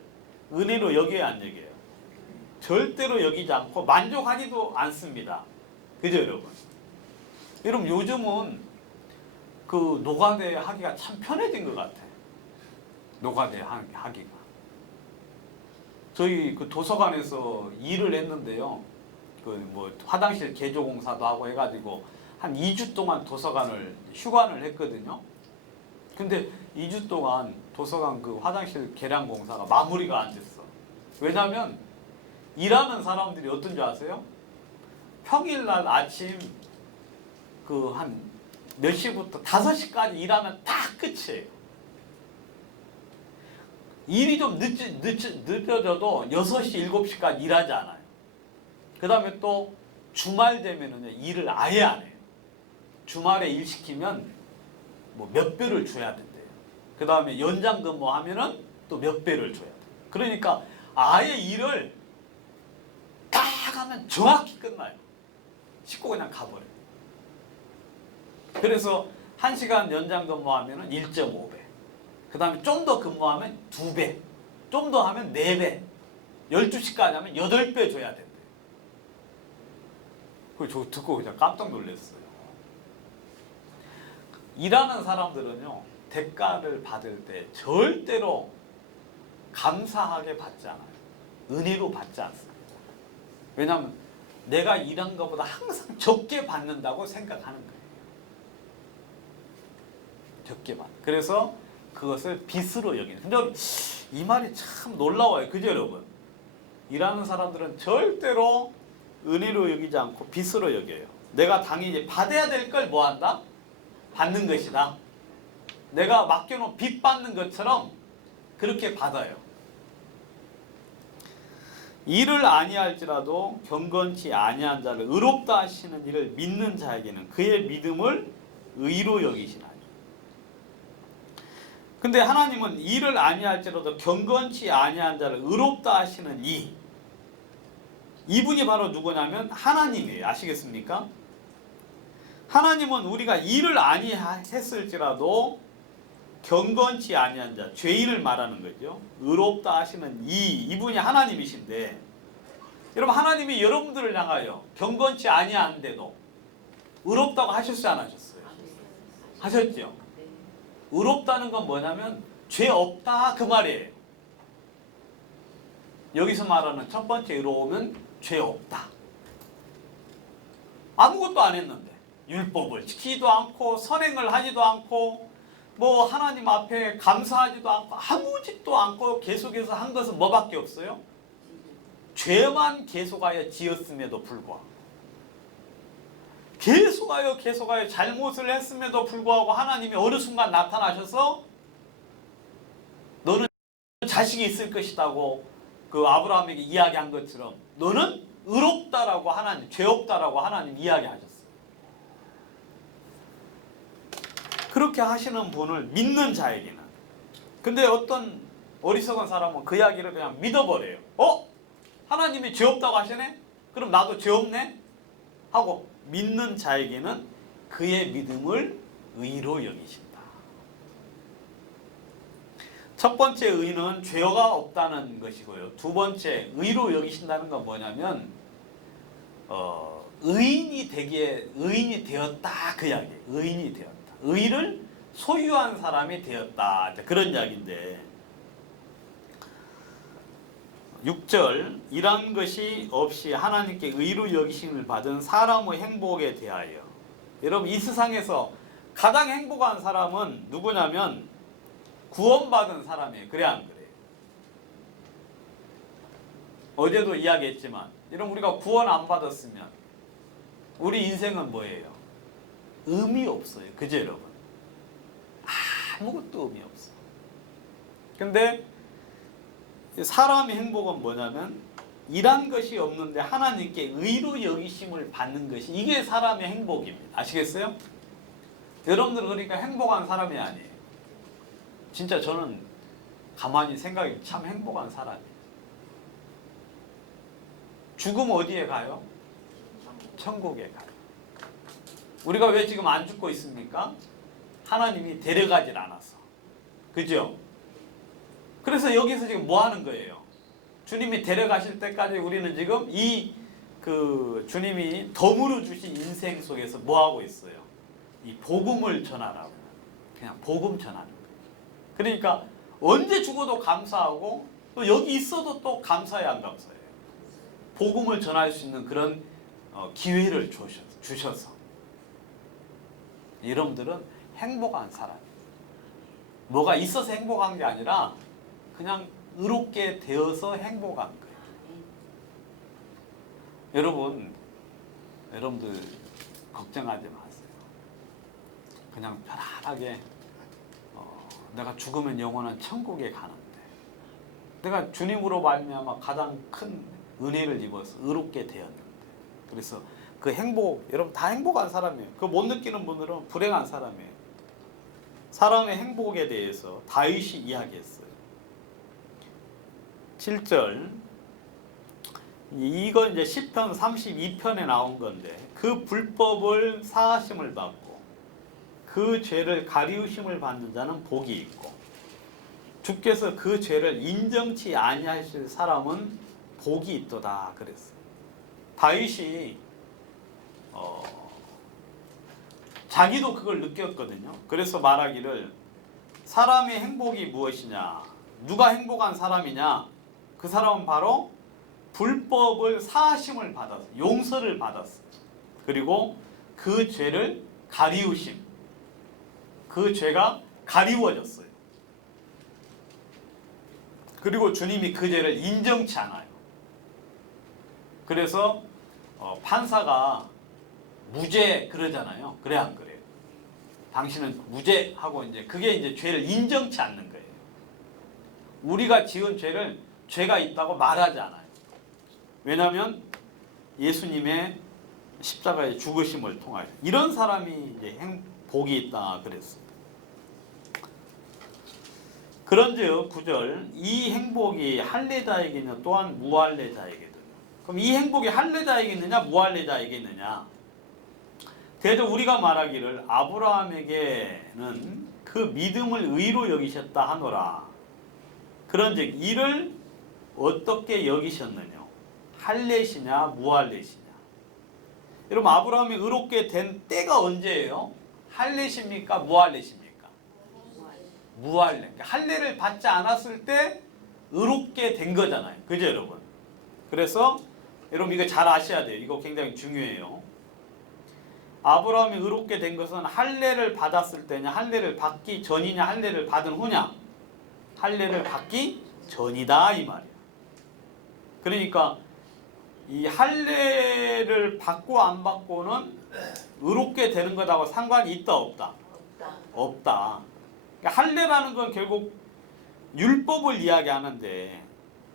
은혜로 여겨야 안 여겨요? 절대로 여기지 않고 만족하지도 않습니다. 그죠 여러분? 여러분 요즘은 그 노가대 하기가 참 편해진 것 같아요. 노가대 하기가. 저희 그 도서관에서 일을 했는데요. 그 뭐 화장실 개조 공사도 하고 해가지고 한 2주 동안 도서관을 휴관을 했거든요. 근데 2주 동안 도서관 그 화장실 개량 공사가 마무리가 안 됐어. 왜냐면 일하는 사람들이 어떤 줄 아세요? 평일날 아침 그 한 몇 시부터 5시까지 일하면 다 끝이에요. 일이 좀 늦어져도 6시, 7시까지 일하지 않아요. 그 다음에 또 주말 되면은 일을 아예 안 해요. 주말에 일 시키면 뭐 몇 배를 줘야 된대요. 그 다음에 연장 근무하면은 또 몇 배를 줘야 돼요. 그러니까 아예 일을 딱 하면 정확히 끝나요. 씻고 그냥 가버려요. 그래서 1시간 연장 근무하면 1.5배. 그 다음에 좀 더 근무하면 2배. 좀 더 하면 4배. 12시까지 하면 8배 줘야 된대요. 그거 저 듣고 그냥 깜짝 놀랐어요. 일하는 사람들은요, 대가를 받을 때 절대로 감사하게 받지 않아요. 은혜로 받지 않습니다. 왜냐하면 내가 일한 것보다 항상 적게 받는다고 생각하는 거예요. 적게 받. 그래서 그것을 빚으로 여기는. 근데 이 말이 참 놀라워요. 그죠, 여러분? 일하는 사람들은 절대로 은혜로 여기지 않고 빚으로 여겨요. 내가 당연히 받아야 될 걸 뭐 한다? 받는 것이다. 내가 맡겨놓은 빚 받는 것처럼 그렇게 받아요. 일을 아니할지라도 경건치 아니한 자를 의롭다 하시는 이를 믿는 자에게는 그의 믿음을 의로 여기시나니. 근데 하나님은 일을 아니할지라도 경건치 아니한 자를 의롭다 하시는 이분이 바로 누구냐면 하나님이에요. 아시겠습니까? 하나님은 우리가 일을 아니했을지라도 경건치 아니한 자, 죄인을 말하는 거죠. 의롭다 하시는 이분이 하나님이신데, 여러분 하나님이 여러분들을 향하여 경건치 아니한데도 의롭다고 하셨어요, 안 하셨어요? 하셨죠. 의롭다는 건 뭐냐면 죄 없다 그 말이에요. 여기서 말하는 첫 번째 의로움은 죄 없다. 아무것도 안 했는데 율법을 지키지도 않고 선행을 하지도 않고 뭐 하나님 앞에 감사하지도 않고 아무 짓도 않고 계속해서 한 것은 뭐밖에 없어요? 죄만 계속하여 지었음에도 불구하고, 계속하여 잘못을 했음에도 불구하고 하나님이 어느 순간 나타나셔서 너는 자식이 있을 것이라고 그 아브라함에게 이야기한 것처럼 너는 의롭다라고 하나님, 죄 없다라고 하나님 이야기하셨어요. 그렇게 하시는 분을 믿는 자에게는. 근데 어떤 어리석은 사람은 그 이야기를 그냥 믿어버려요. 하나님이 죄 없다고 하시네? 그럼 나도 죄 없네? 하고 믿는 자에게는 그의 믿음을 의로 여기신다. 첫 번째 의는 죄가 없다는 것이고요. 두 번째 의로 여기신다는 건 뭐냐면 의인이 되었다 그 이야기예요. 의인이 되었다. 의를 소유한 사람이 되었다. 그런 이야기인데 6절 이런 것이 없이 하나님께 의로 여기심을 받은 사람의 행복에 대하여. 여러분 이 세상에서 가장 행복한 사람은 누구냐면 구원받은 사람이에요. 그래 안 그래요? 어제도 이야기했지만 여러분 우리가 구원 안 받았으면 우리 인생은 뭐예요? 의미 없어요. 그죠 여러분? 아무것도 의미 없어. 근데 사람의 행복은 뭐냐면 일한 것이 없는데 하나님께 의로 여기심을 받는 것이, 이게 사람의 행복입니다. 아시겠어요? 여러분들은 그러니까 행복한 사람이 아니에요. 진짜 저는 가만히 생각해 참 행복한 사람이에요. 죽으면 어디에 가요? 천국에 가요. 우리가 왜 지금 안 죽고 있습니까? 하나님이 데려가질 않아서. 그죠? 그래서 여기서 지금 뭐 하는 거예요? 주님이 데려가실 때까지 우리는 지금 주님이 덤으로 주신 인생 속에서 뭐 하고 있어요? 이 복음을 전하라고. 그냥 복음 전하는 거예요. 그러니까 언제 죽어도 감사하고 또 여기 있어도 또 감사해야 안 감사해요? 복음을 전할 수 있는 그런 기회를 주셔서 여러분들은 행복한 사람이에요. 뭐가 있어서 행복한 게 아니라 그냥 의롭게 되어서 행복한 거예요. 여러분들 걱정하지 마세요. 그냥 편안하게 내가 죽으면 영원한 천국에 가는데 내가 주님으로 말미암아 가장 큰 은혜를 입어서 의롭게 되었는데 그래서 그 행복 여러분 다 행복한 사람이에요. 그거 못 느끼는 분들은 불행한 사람이에요. 사람의 행복에 대해서 다윗이 이야기했어요. 7절 이거 이제 시편 32편에 나온 건데 그 불법을 사하심을 받고 그 죄를 가리우심을 받는 자는 복이 있고 주께서 그 죄를 인정치 아니하실 사람은 복이 있도다 그랬어요. 다윗이 자기도 그걸 느꼈거든요. 그래서 말하기를 사람의 행복이 무엇이냐 누가 행복한 사람이냐 그 사람은 바로 불법을 사하심을 받았어 용서를 받았어. 그리고 그 죄를 가리우심 그 죄가 가리워졌어요. 그리고 주님이 그 죄를 인정치 않아요. 그래서 판사가 무죄 그러잖아요. 그래 안 그래요? 당신은 무죄하고 이제 그게 이제 죄를 인정치 않는 거예요. 우리가 지은 죄를 죄가 있다고 말하지 않아요. 왜냐하면 예수님의 십자가의 죽으심을 통하여 이런 사람이 이제 복이 있다 그랬어요. 그런즉 9절 이 행복이 할례자에게는 또한 무할례자에게도 그럼 이 행복이 할례자에게 있느냐 무할례자에게 있느냐 대저 우리가 말하기를 아브라함에게는 그 믿음을 의로 여기셨다 하노라. 그런즉 이를 어떻게 여기셨느냐 할례시냐 무할례시냐. 여러분 아브라함이 의롭게 된 때가 언제예요? 할례십니까 무할례십니까? 무할례. 그러니까 할례를 받지 않았을 때 의롭게 된 거잖아요. 그죠 여러분? 그래서 여러분 이거 잘 아셔야 돼요. 이거 굉장히 중요해요. 아브라함이 의롭게 된 것은 할례를 받았을 때냐 할례를 받기 전이냐 할례를 받은 후냐 할례를 받기 전이다 이 말이에요. 그러니까 이 할례를 받고 안 받고는 의롭게 되는 것하고 상관이 있다 없다? 없다. 그러니까 할례라는 건 결국 율법을 이야기하는데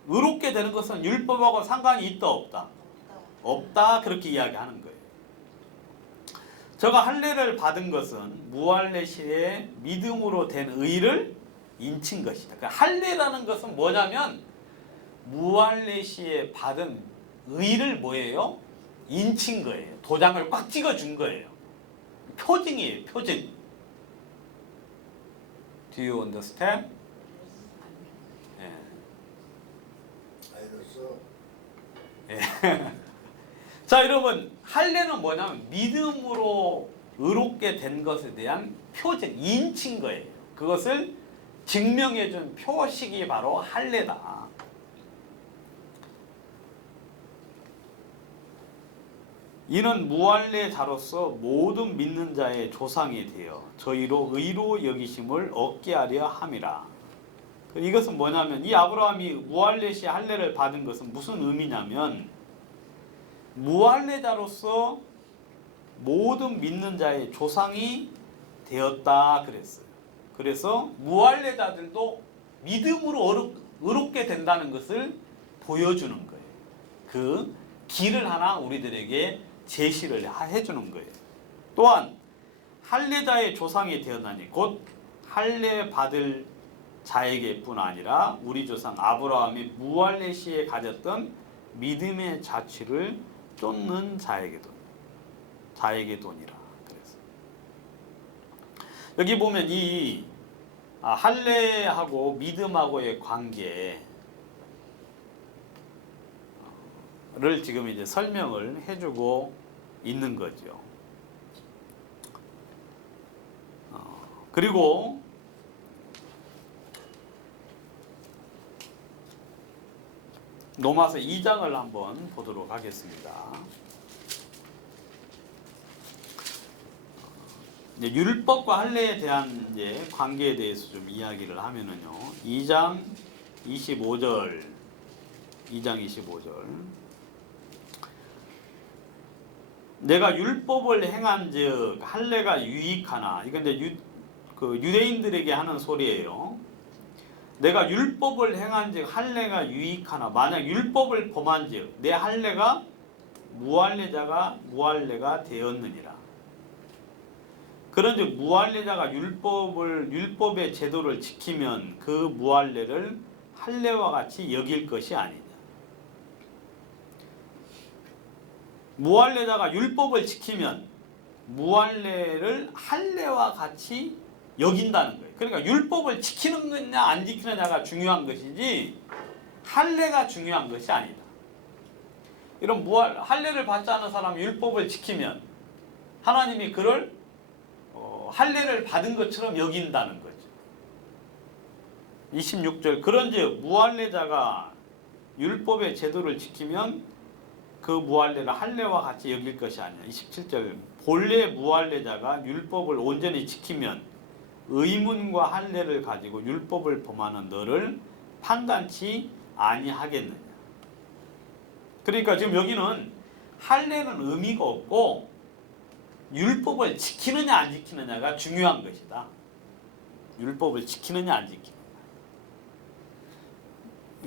의롭게 되는 것은 율법하고 상관이 있다 없다? 없다 그렇게 이야기하는 거예요. 저가 할례를 받은 것은 무할례 시에 믿음으로 된 의를 인친 것이다. 그러니까 할례라는 것은 뭐냐면 무할례 시에 받은 의를 뭐예요? 인친 거예요. 도장을 꽉 찍어준 거예요. 표징이에요. 표징. Do you understand? 예. 알겠어. 예. 자 여러분 할례는 뭐냐면 믿음으로 의롭게 된 것에 대한 표징, 인친 거예요. 그것을 증명해준 표식이 바로 할례다. 이는 무할례자로서 모든 믿는 자의 조상이 되어 저희로 의로 여기심을 얻게 하려 함이라. 이것은 뭐냐면 이 아브라함이 무할례 시 할례를 받은 것은 무슨 의미냐면 무할례자로서 모든 믿는 자의 조상이 되었다 그랬어요. 그래서 무할례자들도 믿음으로 의롭게 된다는 것을 보여주는 거예요. 그 길을 하나 우리들에게 제시를 해주는 거예요. 또한 할례자의 조상이 되었나니 곧 할례 받을 자에게뿐 아니라 우리 조상 아브라함이 무할례 시에 가졌던 믿음의 자취를 쫓는 자에게도니라. 그래서 여기 보면 이 할례하고 믿음하고의 관계를 지금 이제 설명을 해주고 있는 거죠. 그리고 로마서 2장을 한번 보도록 하겠습니다. 이제 율법과 할례에 대한 이제 관계에 대해서 좀 이야기를 하면은요. 2장 25절. 내가 율법을 행한즉 할례가 유익하나. 이건 이제 유대인들에게 하는 소리예요. 내가 율법을 행한즉 할례가 유익하나. 만약 율법을 범한즉 내 할례가 무할례자가 무할례가 되었느니라. 그런즉 무할례자가 율법의 제도를 지키면 그 무할례를 할례와 같이 여길 것이 아니냐. 무할례자가 율법을 지키면 무할례를 할례와 같이 여긴다는 거예요. 그러니까 율법을 지키는 거냐 안 지키느냐가 중요한 것이지 할례가 중요한 것이 아니다. 이런 할례를 받지 않은 사람이 율법을 지키면 하나님이 그를 할례를 받은 것처럼 여긴다는 거죠. 26절 그런즉 무할례자가 율법의 제도를 지키면 그 무할례를 할례와 같이 여길 것이 아니냐. 27절 본래 무할례자가 율법을 온전히 지키면 의문과 할례를 가지고 율법을 범하는 너를 판단치 아니하겠느냐. 그러니까 지금 여기는 할례는 의미가 없고 율법을 지키느냐 안 지키느냐가 중요한 것이다. 율법을 지키느냐 안 지키느냐.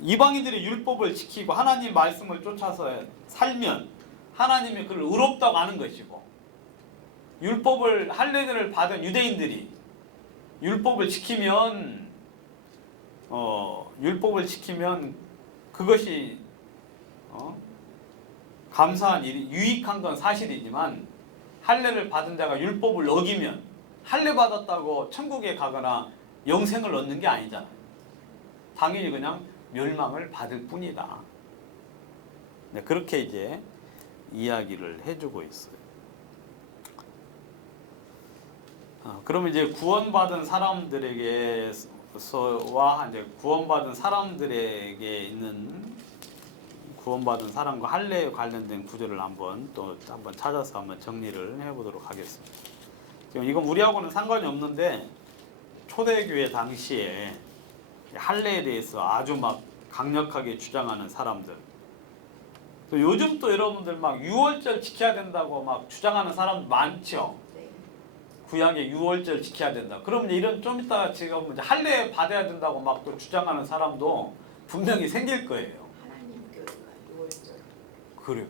이방인들이 율법을 지키고 하나님 말씀을 쫓아서 살면 하나님이 그를 의롭다고 하는 것이고, 율법을 할례를 받은 유대인들이 율법을 지키면 그것이 감사한 일이 유익한 건 사실이지만 할례를 받은 자가 율법을 어기면 할례 받았다고 천국에 가거나 영생을 얻는 게 아니잖아요. 당연히 그냥 멸망을 받을 뿐이다. 네, 그렇게 이제 이야기를 해주고 있어요. 그러면 이제 구원받은 사람들에게 있는 구원받은 사람과 할례에 관련된 구절을 한번 찾아서 한번 정리를 해보도록 하겠습니다. 지금 이건 우리하고는 상관이 없는데 초대교회 당시에 할례에 대해서 아주 막 강력하게 주장하는 사람들, 또 요즘 또 여러분들 막 유월절 지켜야 된다고 막 주장하는 사람 많죠. 구약의 유월절 지켜야 된다. 그러면 이런 좀 이따가 지금 할례 받아야 된다고 막 또 주장하는 사람도 분명히 생길 거예요. 하나님 교회가 유월절. 그래.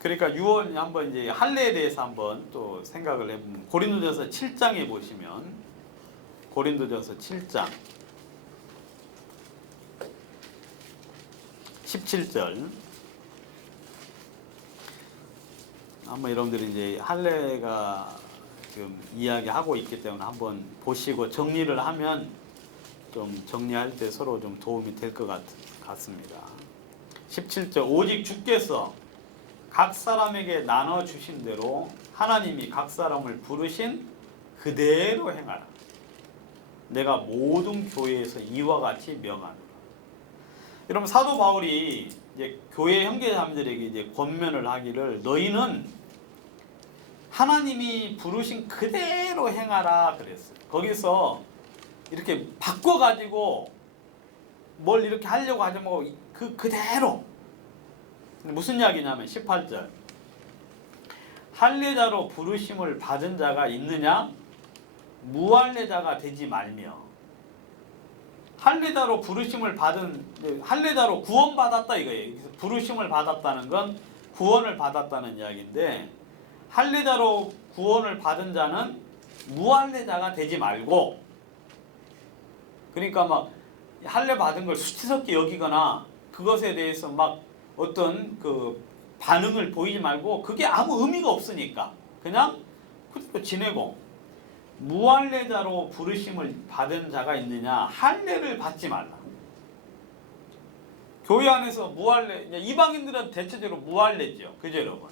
그러니까 유월 한번 이제 할례에 대해서 한번 또 생각을 해보면 고린도전서 7장에 보시면 고린도전서 7장 17절 한번 여러분들이 이제 할례가 지금 이야기하고 있기 때문에 한번 보시고 정리를 하면 좀 정리할 때 서로 좀 도움이 될 것 같습니다. 17절 오직 주께서 각 사람에게 나눠 주신 대로 하나님이 각 사람을 부르신 그대로 행하라. 내가 모든 교회에서 이와 같이 명하노라. 여러분 사도 바울이 이제 교회 형제자매들에게 이제 권면을 하기를 너희는 하나님이 부르신 그대로 행하라 그랬어요. 거기서 이렇게 바꿔가지고 뭘 이렇게 하려고 하지 말고 그대로. 무슨 이야기냐면 18절 할례자로 부르심을 받은 자가 있느냐 무할례자가 되지 말며. 할례자로 부르심을 받은 할례자로 구원받았다 이거예요. 부르심을 받았다는 건 구원을 받았다는 이야기인데 할례자로 구원을 받은 자는 무할례자가 되지 말고, 그러니까 막 할례 받은 걸 수치스럽게 여기거나 그것에 대해서 막 어떤 그 반응을 보이지 말고 그게 아무 의미가 없으니까 그냥 그대로 지내고, 무할례자로 부르심을 받은 자가 있느냐 할례를 받지 말라. 교회 안에서 무할례, 이방인들은 대체적으로 무할례죠. 그죠 여러분?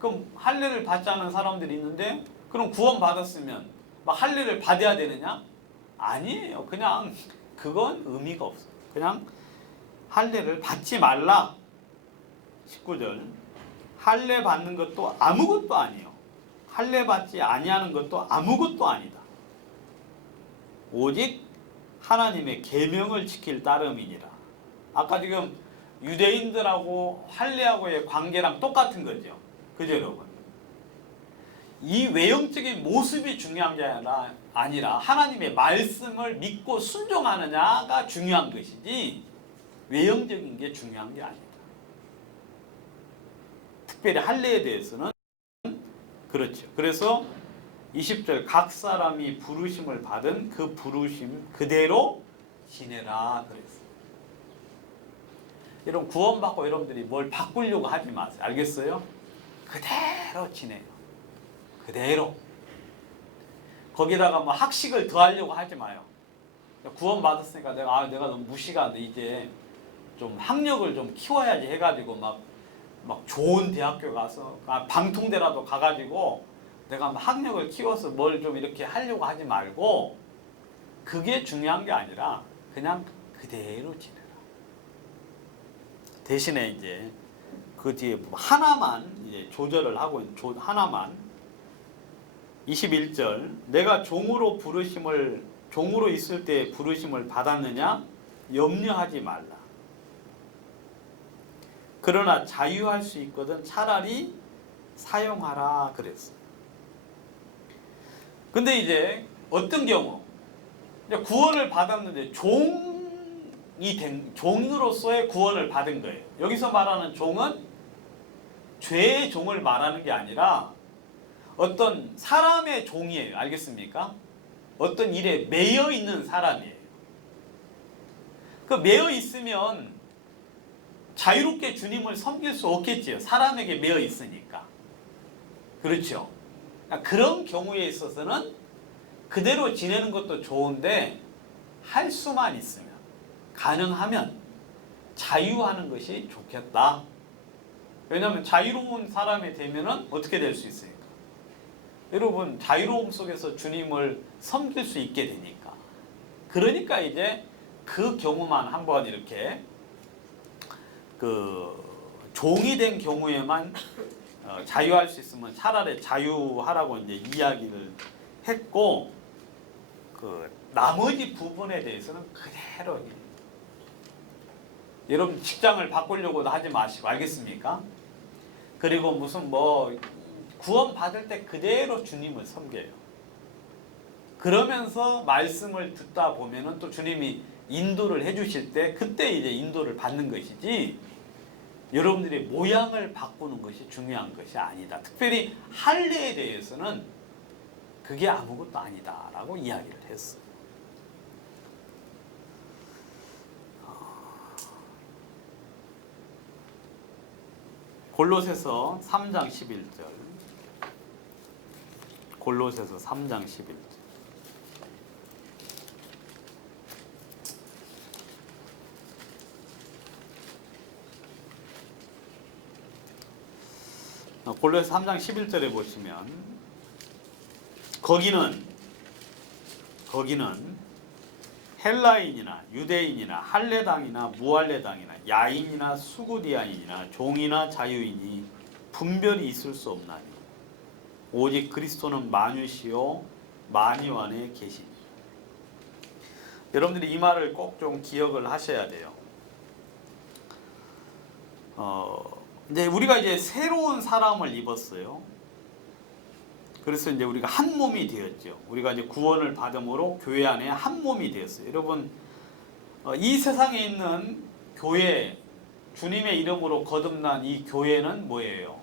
그럼 할례를 받지 않은 사람들이 있는데 그럼 구원 받았으면 막 할례를 받아야 되느냐? 아니에요. 그냥 그건 의미가 없어요. 그냥 할례를 받지 말라. 19절 할례 받는 것도 아무것도 아니요 할례 받지 아니하는 것도 아무것도 아니다. 오직 하나님의 계명을 지킬 따름이니라. 아까 지금 유대인들하고 할례하고의 관계랑 똑같은 거죠. 그죠, 여러분? 이 외형적인 모습이 중요한 게 아니라 하나님의 말씀을 믿고 순종하느냐가 중요한 것이지 외형적인 게 중요한 게 아니다. 특별히 할례에 대해서는 그렇죠. 그래서 20절 각 사람이 부르심을 받은 그 부르심 그대로 지내라 그랬어요. 여러분 구원받고 여러분들이 뭘 바꾸려고 하지 마세요. 알겠어요? 그대로 지내요. 그대로. 거기다가 뭐 학식을 더하려고 하지 마요. 구원받았으니까 내가 너무 무시가 돼. 이제 좀 학력을 좀 키워야지 해가지고 막 좋은 대학교 가서 방통대라도 가가지고 내가 학력을 키워서 뭘 좀 이렇게 하려고 하지 말고 그게 중요한 게 아니라 그냥 그대로 지내라. 대신에 이제 그 뒤에 하나만 이제 조절을 하고 하나만 21절 내가 종으로 있을 때 부르심을 받았느냐 염려하지 말라. 그러나 자유할 수 있거든 차라리 사용하라 그랬어. 근데 이제 어떤 경우 구원을 받았는데 종으로서의 구원을 받은 거예요. 여기서 말하는 종은 죄의 종을 말하는 게 아니라 어떤 사람의 종이에요. 알겠습니까? 어떤 일에 매여 있는 사람이에요. 그 매여 있으면 자유롭게 주님을 섬길 수 없겠지요. 사람에게 매여 있으니까. 그렇죠. 그런 경우에 있어서는 그대로 지내는 것도 좋은데 할 수만 있으면 가능하면 자유하는 것이 좋겠다. 왜냐하면 자유로운 사람이 되면은 어떻게 될 수 있습니까? 여러분 자유로움 속에서 주님을 섬길 수 있게 되니까. 그러니까 이제 그 경우만 한번 이렇게 그 종이 된 경우에만 자유할 수 있으면 차라리 자유하라고 이제 이야기를 했고 그 나머지 부분에 대해서는 그대로 여러분 직장을 바꾸려고도 하지 마시고 알겠습니까? 그리고 무슨 뭐 구원 받을 때 그대로 주님을 섬겨요. 그러면서 말씀을 듣다 보면은 또 주님이 인도를 해주실 때 그때 이제 인도를 받는 것이지 여러분들이 모양을 바꾸는 것이 중요한 것이 아니다. 특별히 할례에 대해서는 그게 아무것도 아니다라고 이야기를 했어요. 골로새서 3장 11절. 골로새서 3장 11절. 골로새서 3장 11절에 보시면 거기는 헬라인이나 유대인이나 할례당이나 무할례당이나 야인이나 수구디아인이나 종이나 자유인이 분별이 있을 수 없나니 오직 그리스도는 만유시요 만유 안에 계시니. 여러분들이 이 말을 꼭 좀 기억을 하셔야 돼요. 이제 우리가 이제 새로운 사람을 입었어요. 그래서 이제 우리가 한 몸이 되었죠. 우리가 이제 구원을 받음으로 교회 안에 한 몸이 되었어요. 여러분, 이 세상에 있는 교회, 주님의 이름으로 거듭난 이 교회는 뭐예요?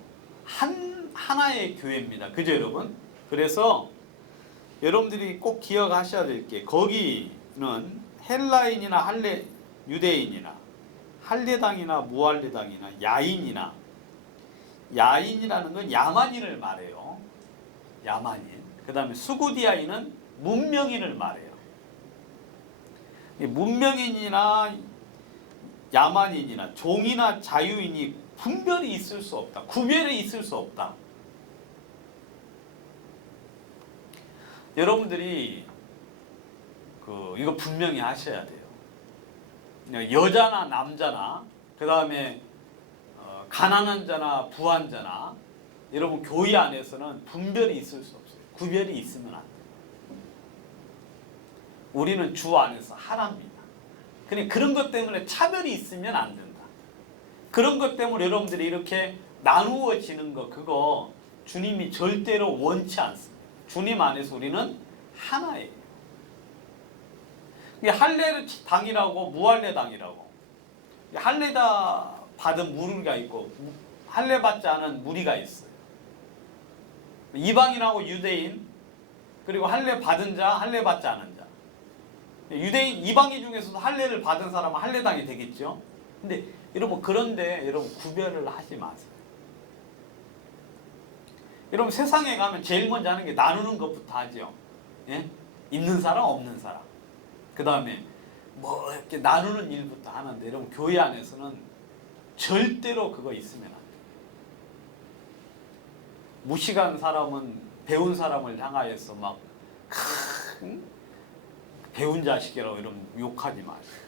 하나의 교회입니다. 그죠, 여러분? 그래서 여러분들이 꼭 기억하셔야 될 게 거기는 헬라인이나 유대인이나 할례당이나 무할례당이나 야인이라는 건 야만인을 말해요. 야만인. 그 다음에 수구디아인은 문명인을 말해요. 문명인이나 야만인이나 종이나 자유인이 분별이 있을 수 없다. 구별이 있을 수 없다. 여러분들이 이거 분명히 하셔야 돼요. 여자나 남자나 그 다음에 가난한 자나 부한 자나 여러분 교회 안에서는 분별이 있을 수 없어요. 구별이 있으면 안 돼요. 우리는 주 안에서 하나입니다. 그러니까 그런 것 때문에 차별이 있으면 안 된다. 그런 것 때문에 여러분들이 이렇게 나누어지는 거 그거 주님이 절대로 원치 않습니다. 주님 안에서 우리는 하나예요. 이게 할례당이라고 무할례당이라고. 할례다 받은 무리가 있고 할례 받지 않은 무리가 있어요. 이방인하고 유대인 그리고 할례 받은 자, 할례 받지 않은 자. 유대인 이방인 중에서도 할례를 받은 사람은 할례당이 되겠죠. 근데 여러분 그런데 여러분 구별을 하지 마세요. 여러분 세상에 가면 제일 먼저 하는 게 나누는 것부터 하죠. 예? 있는 사람 없는 사람. 그 다음에 뭐 이렇게 나누는 일부터 하는데 여러분 교회 안에서는 절대로 그거 있으면 안 돼요. 무식한 사람은 배운 사람을 향하여서 막 배운 자식이라고 이러면 욕하지 마시고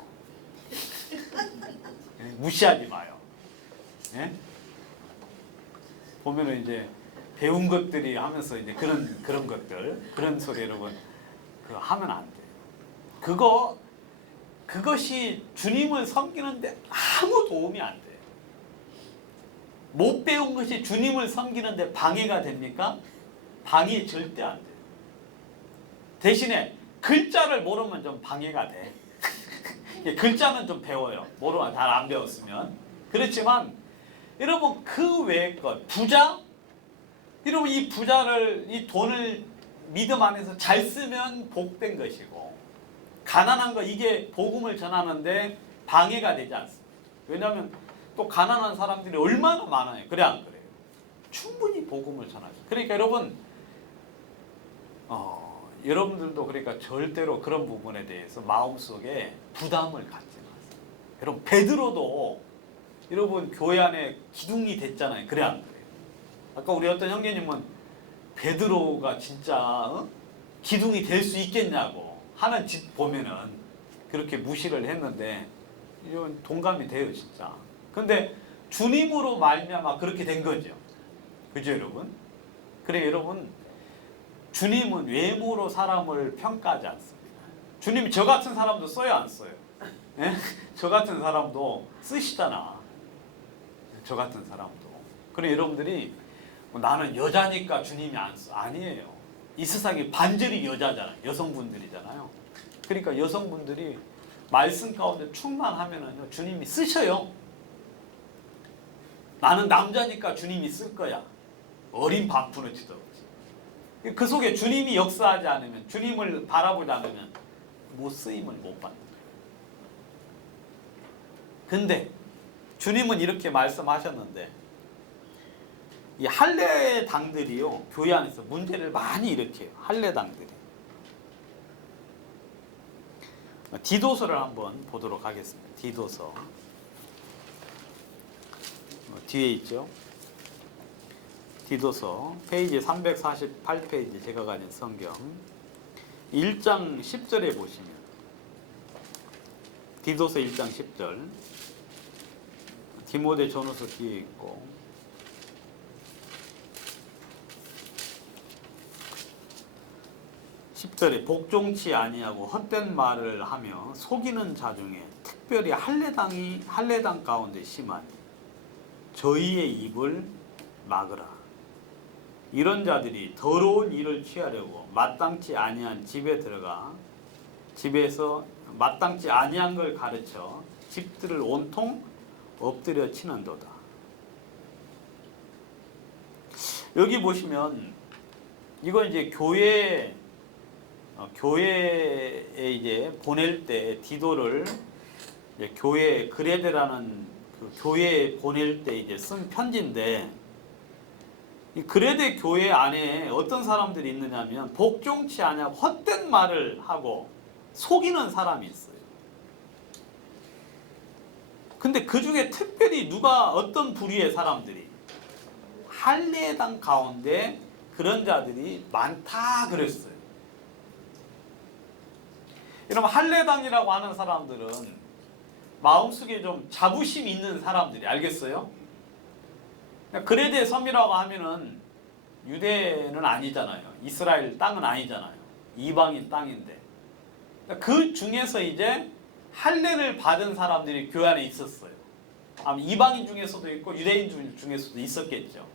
무시하지 마요. 예? 보면은 이제 배운 것들이 하면서 이제 그런 것들 그런 소리 여러분 그거 하면 안 돼요. 그것이 주님을 섬기는데 아무 도움이 안 돼요. 못 배운 것이 주님을 섬기는데 방해가 됩니까? 방해 절대 안 돼요. 대신에 글자를 모르면 좀 방해가 돼. 글자는 좀 배워요. 모르면 잘 안 배웠으면. 그렇지만 여러분 그 외의 것 부자 여러분 이 부자를 이 돈을 믿음 안에서 잘 쓰면 복된 것이고 가난한 거 이게 복음을 전하는데 방해가 되지 않습니다. 왜냐하면 또 가난한 사람들이 얼마나 많아요. 그래 안 그래요? 충분히 복음을 전하죠. 그러니까 여러분 여러분들도 그러니까 절대로 그런 부분에 대해서 마음속에 부담을 갖지 마세요. 여러분 베드로도 여러분 교회 안에 기둥이 됐잖아요. 그래 안 그래요? 아까 우리 어떤 형제님은 베드로가 진짜 기둥이 될 수 있겠냐고 하는 짓 보면은 그렇게 무시를 했는데 이건 동감이 돼요 진짜. 근데 주님으로 말미암아 그렇게 된 거죠. 그죠 여러분? 그래 여러분 주님은 외모로 사람을 평가하지 않습니다. 주님이 저 같은 사람도 써요 안 써요? 예? 저 같은 사람도 쓰시잖아. 저 같은 사람도. 그래 여러분들이 나는 여자니까 주님이 안 써. 아니에요. 이 세상에 반절이 여자잖아요. 여성분들이잖아요. 그러니까 여성분들이 말씀 가운데 충만하면은 주님이 쓰셔요. 나는 남자니까 주님이 쓸 거야. 어린 밥풀을 치도록. 그 속에 주님이 역사하지 않으면 주님을 바라보지 않으면 못 쓰임을 못 받는 거예요. 근데 주님은 이렇게 말씀하셨는데 이 할례당들이요 교회 안에서 문제를 많이 일으켜요. 할례당들이. 디도서를 한번 보도록 하겠습니다. 디도서 뒤에 있죠. 디도서 페이지 348페이지 제가 가진 성경 1장 10절에 보시면 디도서 1장 10절 디모데 전후서 뒤에 있고 10절에 복종치 아니하고 헛된 말을 하며 속이는 자 중에 특별히 할례당 가운데 심하니 저희의 입을 막으라. 이런 자들이 더러운 일을 취하려고 마땅치 아니한 집에 들어가 집에서 마땅치 아니한 걸 가르쳐 집들을 온통 엎드려 치는도다. 여기 보시면 이거 이제 교회에 이제 보낼 때 디도를 이제 교회 그레데라는 그 교회에 보낼 때 이제 쓴 편지인데 이 그레데 교회 안에 어떤 사람들이 있느냐면 복종치 아니하고 헛된 말을 하고 속이는 사람이 있어요. 근데 그 중에 특별히 누가 어떤 부류의 사람들이 할례당 가운데 그런 자들이 많다 그랬어요. 여러분 할례당이라고 하는 사람들은 마음속에 좀 자부심이 있는 사람들이 알겠어요? 그레데 섬이라고 하면은 유대는 아니잖아요. 이스라엘 땅은 아니잖아요. 이방인 땅인데 그 중에서 이제 할례를 받은 사람들이 교회 안에 있었어요. 아마 이방인 중에서도 있고 유대인 중에서도 있었겠죠.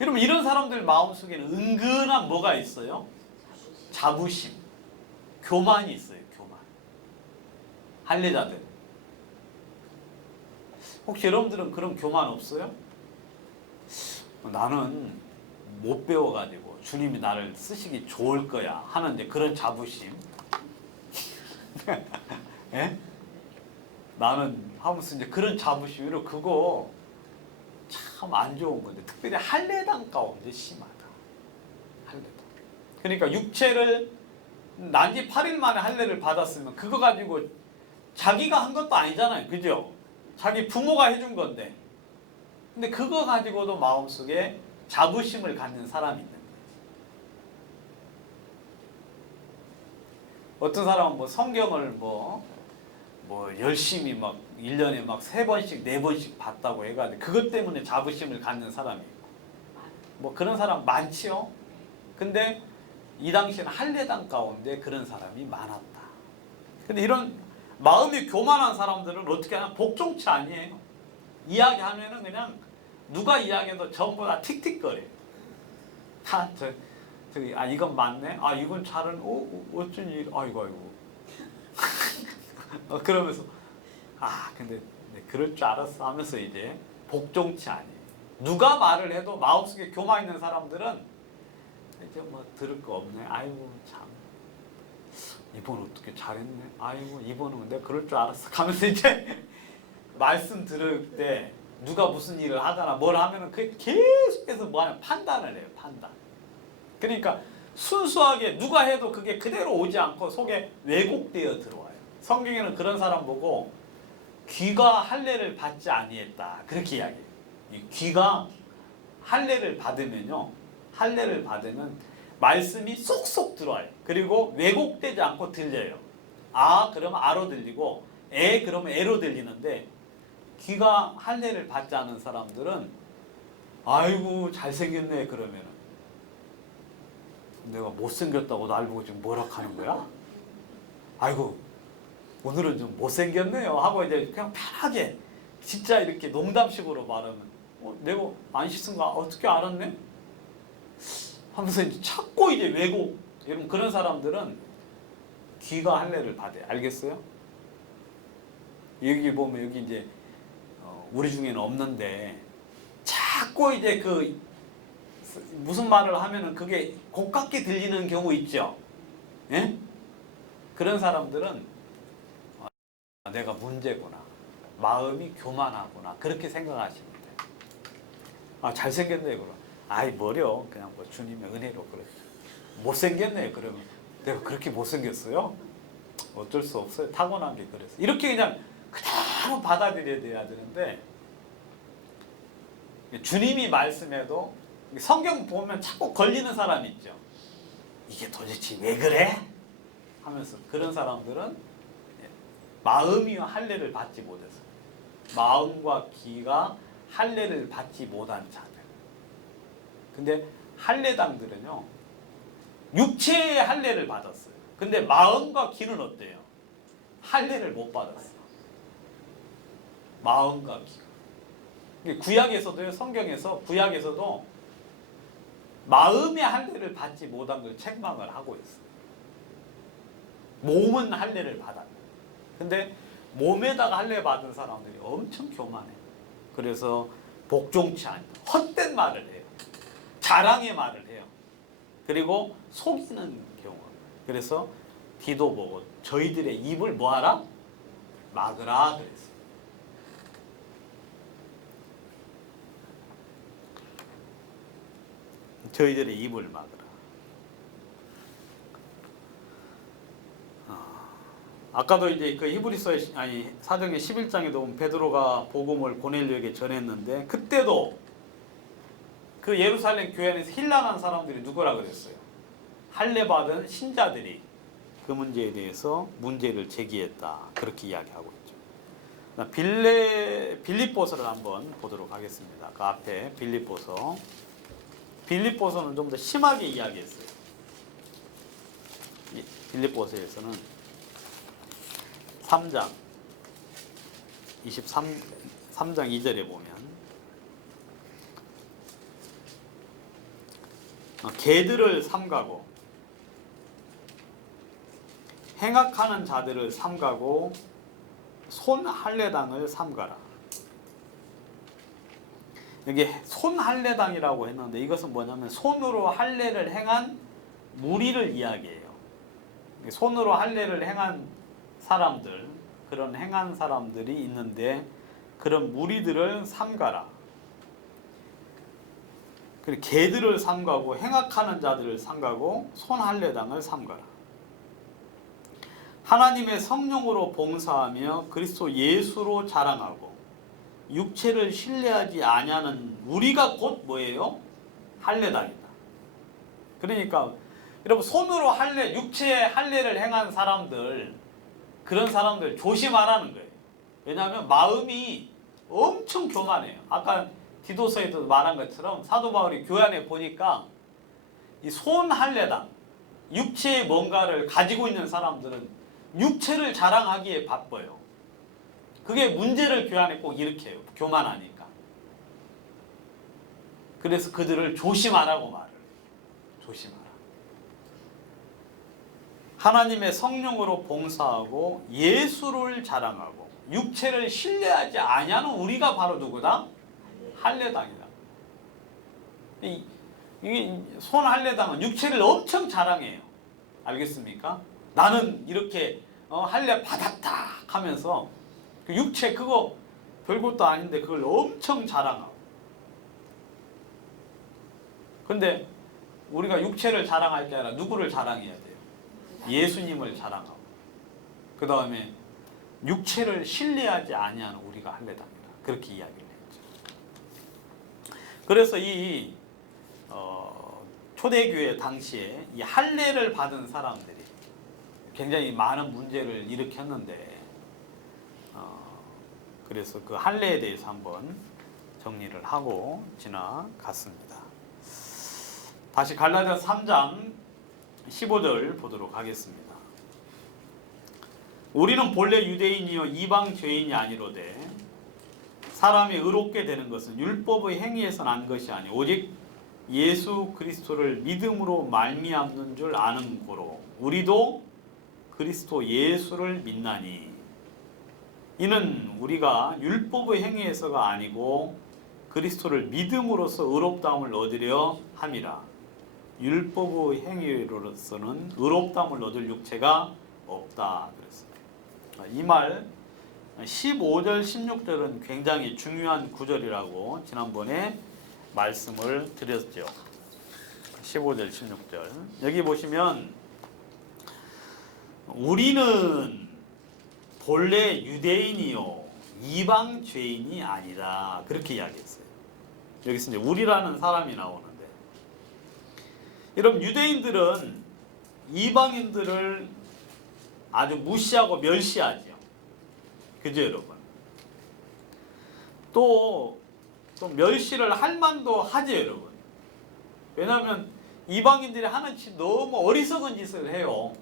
여러분 이런 사람들 마음속에는 은근한 뭐가 있어요? 자부심, 교만이 있어요. 교만. 할례자들. 혹시 여러분들은 그런 교만 없어요? 나는 못 배워가지고 주님이 나를 쓰시기 좋을 거야 하는 이제 그런 자부심. 예? 나는 하면서 이제 그런 자부심으로 그거 참 안 좋은 건데 특별히 할례당 가운데 심하다. 할례당. 그러니까 육체를 난지 8일 만에 할례를 받았으면 그거 가지고 자기가 한 것도 아니잖아요. 그죠? 자기 부모가 해준 건데. 근데 그거 가지고도 마음속에 자부심을 갖는 사람이 있는 거예요. 어떤 사람은 뭐 성경을 뭐 열심히 막 1년에 막 3번씩 4번씩 봤다고 해가지고 그것 때문에 자부심을 갖는 사람이 있고 뭐 그런 사람 많지요. 근데 이 당시에는 할례당 가운데 그런 사람이 많았다. 근데 이런 마음이 교만한 사람들은 어떻게 하냐? 복종치 아니에요. 이야기하면은 그냥 누가 이야기해도 전부 다 틱틱거려요. 다 저기 이건 맞네. 이건 잘은 어쩐 일? 아이고. 그러면서 근데 그럴 줄 알았어 하면서 이제 복종치 아니에요. 누가 말을 해도 마음속에 교만 있는 사람들은 이제 뭐 들을 거 없네. 아이고 참 이번 어떻게 잘했네. 아이고 이번은 내가 그럴 줄 알았어 하면서 이제 말씀 들을 때 누가 무슨 일을 하거나 뭘 하면은 그 계속해서 뭐하냐 판단을 해요. 판단. 그러니까 순수하게 누가 해도 그게 그대로 오지 않고 속에 왜곡되어 들어와요. 성경에는 그런 사람 보고 귀가 할례를 받지 아니했다 그렇게 이야기해요. 이 귀가 할례를 받으면요, 할례를 받으면 말씀이 쏙쏙 들어와요. 그리고 왜곡되지 않고 들려요. 그러면 아로 들리고 그러면 에로 들리는데 귀가 할례를 받지 않은 사람들은 아이고 잘생겼네 그러면은 내가 못생겼다고 날 보고 지금 뭐라 하는 거야? 아이고 오늘은 좀 못생겼네요 하고 이제 그냥 편하게 진짜 이렇게 농담식으로 말하면 내가 안 씻은 거 어떻게 알았네? 하면서 이제 자꾸 이제 왜곡. 여러분 그런 사람들은 귀가 할례를 받아요. 알겠어요? 여기 보면 여기 이제 우리 중에는 없는데 자꾸 이제 그 무슨 말을 하면은 그게 고깝게 들리는 경우 있죠. 예? 그런 사람들은 내가 문제구나. 마음이 교만하구나. 그렇게 생각하시면 돼요. 잘생겼네 그럼. 뭐려. 그냥 뭐 주님의 은혜로 그래. 못생겼네 그러면 내가 그렇게 못생겼어요? 어쩔 수 없어요. 타고난 게 그래서. 이렇게 그냥 그대로 받아들여야 돼야 되는데 주님이 말씀해도 성경 보면 자꾸 걸리는 사람이 있죠. 이게 도대체 왜 그래? 하면서 그런 사람들은 마음이 할례를 받지 못해서 마음과 귀가 할례를 받지 못한 자들. 근데 할례당들은요 육체의 할례를 받았어요. 근데 마음과 귀는 어때요? 할례를 못 받았어요. 마음과 귀가. 구약에서도요, 성경에서 구약에서도 마음의 할례를 받지 못한 걸 책망을 하고 있어요. 몸은 할례를 받았는데 근데 몸에다가 할례 받은 사람들이 엄청 교만해요. 그래서 복종치 않는 헛된 말을 해요. 자랑의 말을 해요. 그리고 속이는 경우. 그래서 디도 보고 저희들의 입을 뭐하라? 막으라 그랬어요. 저희들의 입을 막으라. 아까도 이제 그 히브리서 사도행 11장에도 보면 베드로가 복음을 고넬료에게 전했는데 그때도 그 예루살렘 교회 안에서 힐난한 사람들이 누구라 그랬어요? 할례 받은 신자들이 그 문제에 대해서 문제를 제기했다. 그렇게 이야기하고 있죠. 빌립보서를 한번 보도록 하겠습니다. 그 앞에 빌립보서는 좀 더 심하게 이야기했어요. 빌립보서에서는 3장 23장 2절에 보면 개들을 삼가고 행악하는 자들을 삼가고 손 할례당을 삼가라. 여기 손 할례당이라고 했는데 이것은 뭐냐면 손으로 할례를 행한 무리를 이야기해요. 손으로 할례를 행한 사람들, 그런 행한 사람들이 있는데 그런 무리들을 삼가라. 그리고 개들을 삼가고 행악하는 자들을 삼가고 손 할례당을 삼가라. 하나님의 성령으로 봉사하며 그리스도 예수로 자랑하고 육체를 신뢰하지 아니하는 우리가 곧 뭐예요? 할례당이다. 그러니까 여러분 손으로 할례, 육체의 할례를 행한 사람들, 그런 사람들 조심하라는 거예요. 왜냐하면 마음이 엄청 교만해요. 아까 디도서에도 말한 것처럼 사도 바울이 교회 보니까 이 손 할례당, 육체의 뭔가를 가지고 있는 사람들은 육체를 자랑하기에 바빠요. 그게 문제를 교회 안에 꼭 일으켜요. 교만하니까. 그래서 그들을 조심하라고 말을 해요. 조심하라. 하나님의 성령으로 봉사하고 예수를 자랑하고 육체를 신뢰하지 아니하는 우리가 바로 누구다? 할례당이다. 이게 손 할례당은 육체를 엄청 자랑해요. 알겠습니까? 나는 이렇게 할례 받았다 하면서 그 육체 그거 별것도 아닌데 그걸 엄청 자랑하고. 근데 우리가 육체를 자랑할 게 아니라 누구를 자랑해야 돼요? 예수님을 자랑하고. 그 다음에 육체를 신뢰하지 아니하는 우리가 할례당이다. 그렇게 이야기를 했죠. 그래서 이 초대교회 당시에 이 할례를 받은 사람들이 굉장히 많은 문제를 일으켰는데 그래서 그 할례에 대해서 한번 정리를 하고 지나갔습니다. 다시 갈라디아서 3장 15절 보도록 하겠습니다. 우리는 본래 유대인이요 이방 죄인이 아니로되 사람이 의롭게 되는 것은 율법의 행위에서 난 것이 아니 오직 예수 그리스도를 믿음으로 말미암는 줄 아는 고로 우리도 그리스도 예수를 믿나니 이는 우리가 율법의 행위에서가 아니고 그리스도를 믿음으로써 의롭다함을 얻으려 함이라. 율법의 행위로서는 의롭다함을 얻을 육체가 없다 그랬습니다. 이 말 15절 16절은 굉장히 중요한 구절이라고 지난번에 말씀을 드렸죠. 15절 16절 여기 보시면 우리는 본래 유대인이요 이방 죄인이 아니라 그렇게 이야기했어요. 여기서 이제 우리라는 사람이 나오는데 여러분 유대인들은 이방인들을 아주 무시하고 멸시하죠. 그죠 여러분? 또 멸시를 할 만도 하죠 여러분. 왜냐하면 이방인들이 하는 짓 너무 어리석은 짓을 해요.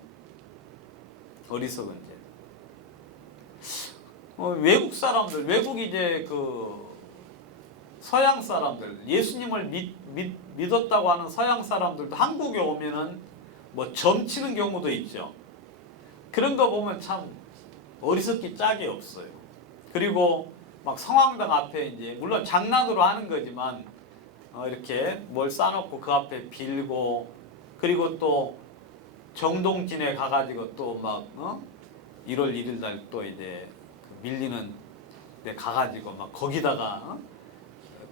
어리석은 짓. 외국 사람들, 외국 이제 그 서양 사람들, 예수님을 믿었다고 하는 서양 사람들도 한국에 오면은 뭐 점치는 경우도 있죠. 그런 거 보면 참 어리석기 짝이 없어요. 그리고 막 성황당 앞에 이제 물론 장난으로 하는 거지만 이렇게 뭘 싸놓고 그 앞에 빌고 그리고 또 정동진에 가가지고 또 막 1월 1일 날 또 이제 밀리는 데 가가지고 막 거기다가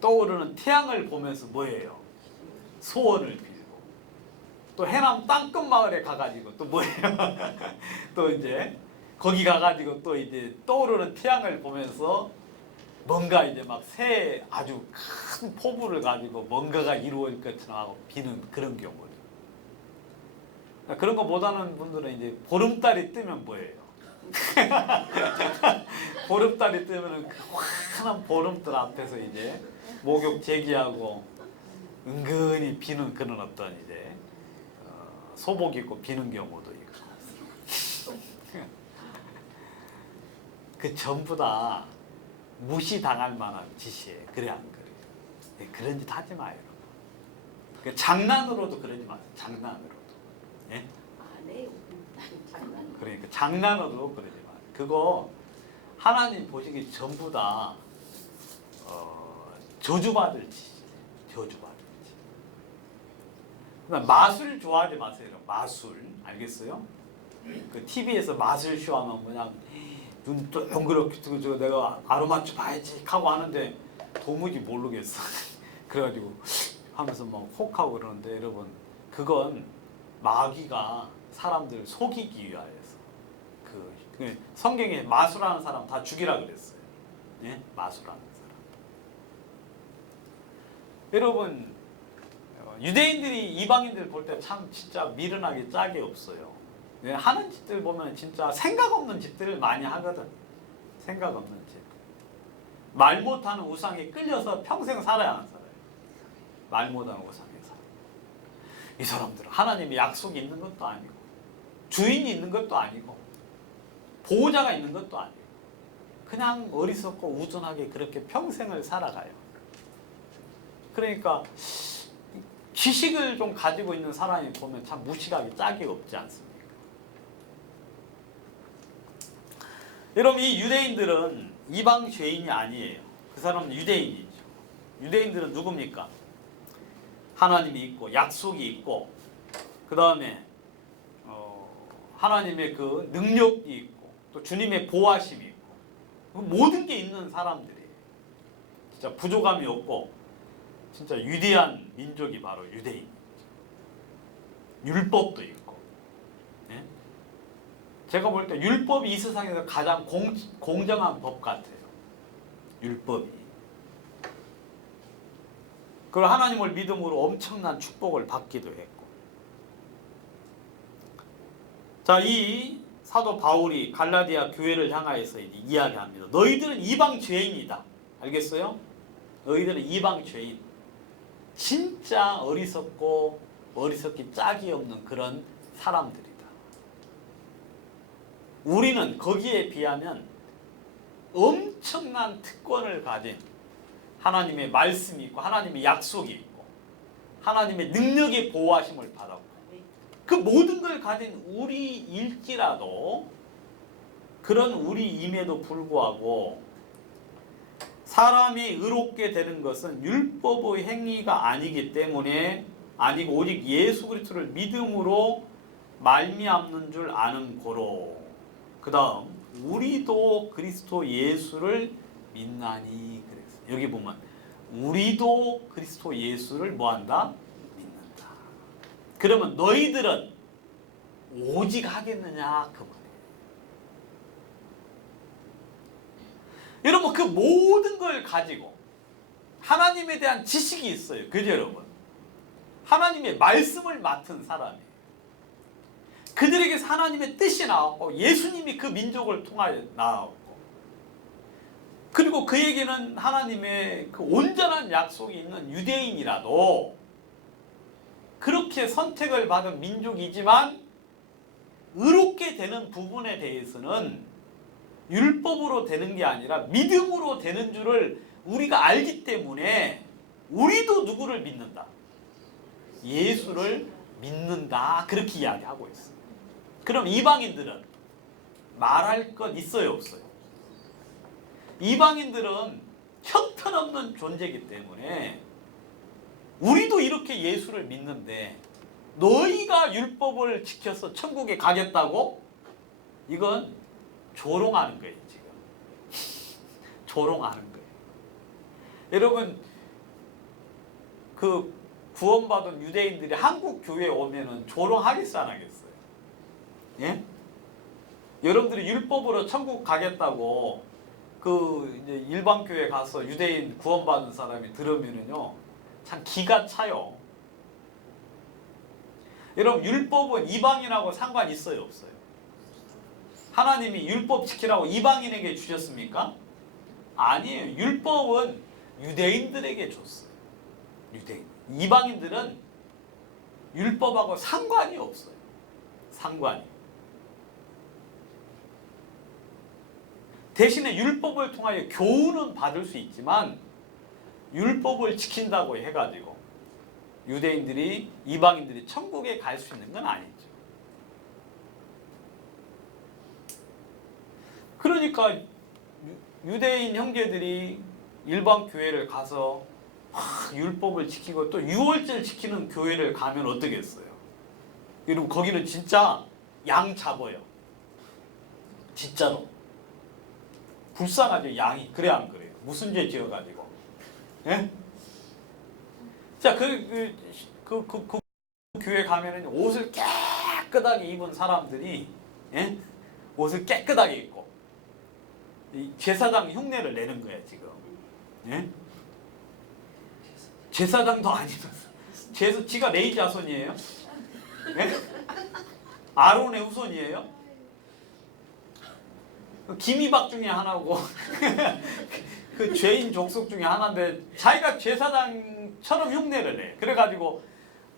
떠오르는 태양을 보면서 뭐예요? 소원을 빌고 또 해남 땅끝 마을에 가가지고 또 뭐예요? 또 이제 거기 가가지고 또 이제 떠오르는 태양을 보면서 뭔가 이제 막 새 아주 큰 포부를 가지고 뭔가가 이루어질 것처럼 하고 비는 그런 경우죠. 그런 거 못하는 분들은 이제 보름달이 뜨면 뭐예요? 보름달이 뜨면은 그 환한 보름달 앞에서 이제 목욕 제기하고 은근히 비는 그런 어떤 이제 소복 입고 비는 경우도 있고 그 전부 다 무시당할 만한 짓이에요. 그래 안 그래요? 네, 그런 짓 하지 마요. 그러니까 장난으로도 그러지 마세요. 장난으로도. 예? 안 해요. 장난. 그러니까 장난으로도 그러지 마세요. 그거 하나님 보시기 전부 다 저주받을 짓이에요. 저주받을 짓. 그다음 마술 좋아하지 마세요. 마술 알겠어요? 그 TV에서 마술 쇼하면 그냥 눈 동그랗게 뜨고 저 내가 아로마주 봐야지 하고 하는데 도무지 모르겠어. 그래가지고 하면서 막 혹하고 그러는데 여러분 그건 마귀가 사람들 속이기 위하여서 그 성경에 마술하는 사람 다 죽이라 그랬어요. 예? 마술하는 사람. 여러분 유대인들이 이방인들 볼 때 참 진짜 미련하게 짝이 없어요. 예? 하는 짓들 보면 진짜 생각 없는 짓들을 많이 하거든. 생각 없는 짓. 말 못하는 우상에 끌려서 평생 살아야 하는 사람이에요. 말 못하는 우상에 살아. 이 사람들은 하나님의 약속이 있는 것도 아니고 주인이 있는 것도 아니고 보호자가 있는 것도 아니고 그냥 어리석고 우둔하게 그렇게 평생을 살아가요. 그러니까 지식을 좀 가지고 있는 사람이 보면 참 무식하게 짝이 없지 않습니까? 여러분 이 유대인들은 이방 죄인이 아니에요. 그 사람은 유대인이죠. 유대인들은 누굽니까? 하나님이 있고 약속이 있고 그 다음에 하나님의 그 능력이 있고 또 주님의 보호하심이 있고 모든 게 있는 사람들이에요. 진짜 부족함이 없고 진짜 위대한 민족이 바로 유대인이죠. 율법도 있고. 예? 제가 볼 때 율법이 이 세상에서 가장 공정한 법 같아요. 율법이. 그리고 하나님을 믿음으로 엄청난 축복을 받기도 했고. 자, 이 사도 바울이 갈라디아 교회를 향하여서 이야기합니다. 너희들은 이방 죄인이다. 알겠어요? 너희들은 이방 죄인. 진짜 어리석고 어리석기 짝이 없는 그런 사람들이다. 우리는 거기에 비하면 엄청난 특권을 가진 하나님의 말씀이 있고 하나님의 약속이 있고 하나님의 능력의 보호하심을 받았고 그 모든 걸 가진 우리일지라도 그런 우리임에도 불구하고 사람이 의롭게 되는 것은 율법의 행위가 아니기 때문에 아니고 오직 예수 그리스도를 믿음으로 말미암는 줄 아는 고로 그 다음 우리도 그리스도 예수를 믿나니 그랬어요. 여기 보면 우리도 그리스도 예수를 뭐한다? 믿는다. 그러면 너희들은 오직 하겠느냐 그 말이에요. 여러분 그 모든 걸 가지고 하나님에 대한 지식이 있어요. 그죠 여러분? 하나님의 말씀을 맡은 사람이에요. 그들에게서 하나님의 뜻이 나왔고 예수님이 그 민족을 통하여 나왔고 그리고 그에게는 하나님의 그 온전한 약속이 있는 유대인이라도 그렇게 선택을 받은 민족이지만 의롭게 되는 부분에 대해서는 율법으로 되는 게 아니라 믿음으로 되는 줄을 우리가 알기 때문에 우리도 누구를 믿는다? 예수를 믿는다. 그렇게 이야기하고 있어요. 그럼 이방인들은 말할 것 있어요 없어요? 이방인들은 형편없는 존재이기 때문에 우리도 이렇게 예수를 믿는데 너희가 율법을 지켜서 천국에 가겠다고? 이건 조롱하는 거예요 지금. 조롱하는 거예요. 여러분 그 구원받은 유대인들이 한국 교회에 오면은 조롱하겠어 안 하겠어요? 예? 여러분들이 율법으로 천국 가겠다고 그 이제 일반 교회 가서 유대인 구원받은 사람이 들으면은요 참 기가 차요. 여러분 율법은 이방인하고 상관 있어요 없어요? 하나님이 율법 지키라고 이방인에게 주셨습니까? 아니에요. 율법은 유대인들에게 줬어요. 유대인. 이방인들은 율법하고 상관이 없어요. 상관이. 대신에 율법을 통하여 교훈은 받을 수 있지만 율법을 지킨다고 해가지고 유대인들이 이방인들이 천국에 갈 수 있는 건 아니죠. 그러니까 유대인 형제들이 일반 교회를 가서 율법을 지키고 또 유월절 지키는 교회를 가면 어떻겠어요? 여러분 거기는 진짜 양 잡아요. 진짜로. 불쌍하죠 양이. 그래 안 그래요? 무슨 죄 지어가지고. 예? 자, 그 교회 가면은 옷을 깨끗하게 입은 사람들이, 예? 옷을 깨끗하게 입고 이 제사장 흉내를 내는 거야 지금. 예? 제사장도 아니면서 지가 레위 자손이에요? 예? 아론의 후손이에요? 기미박 중에 하나고 그 죄인 족속 중에 하나인데 자기가 제사장처럼 흉내를 내. 그래가지고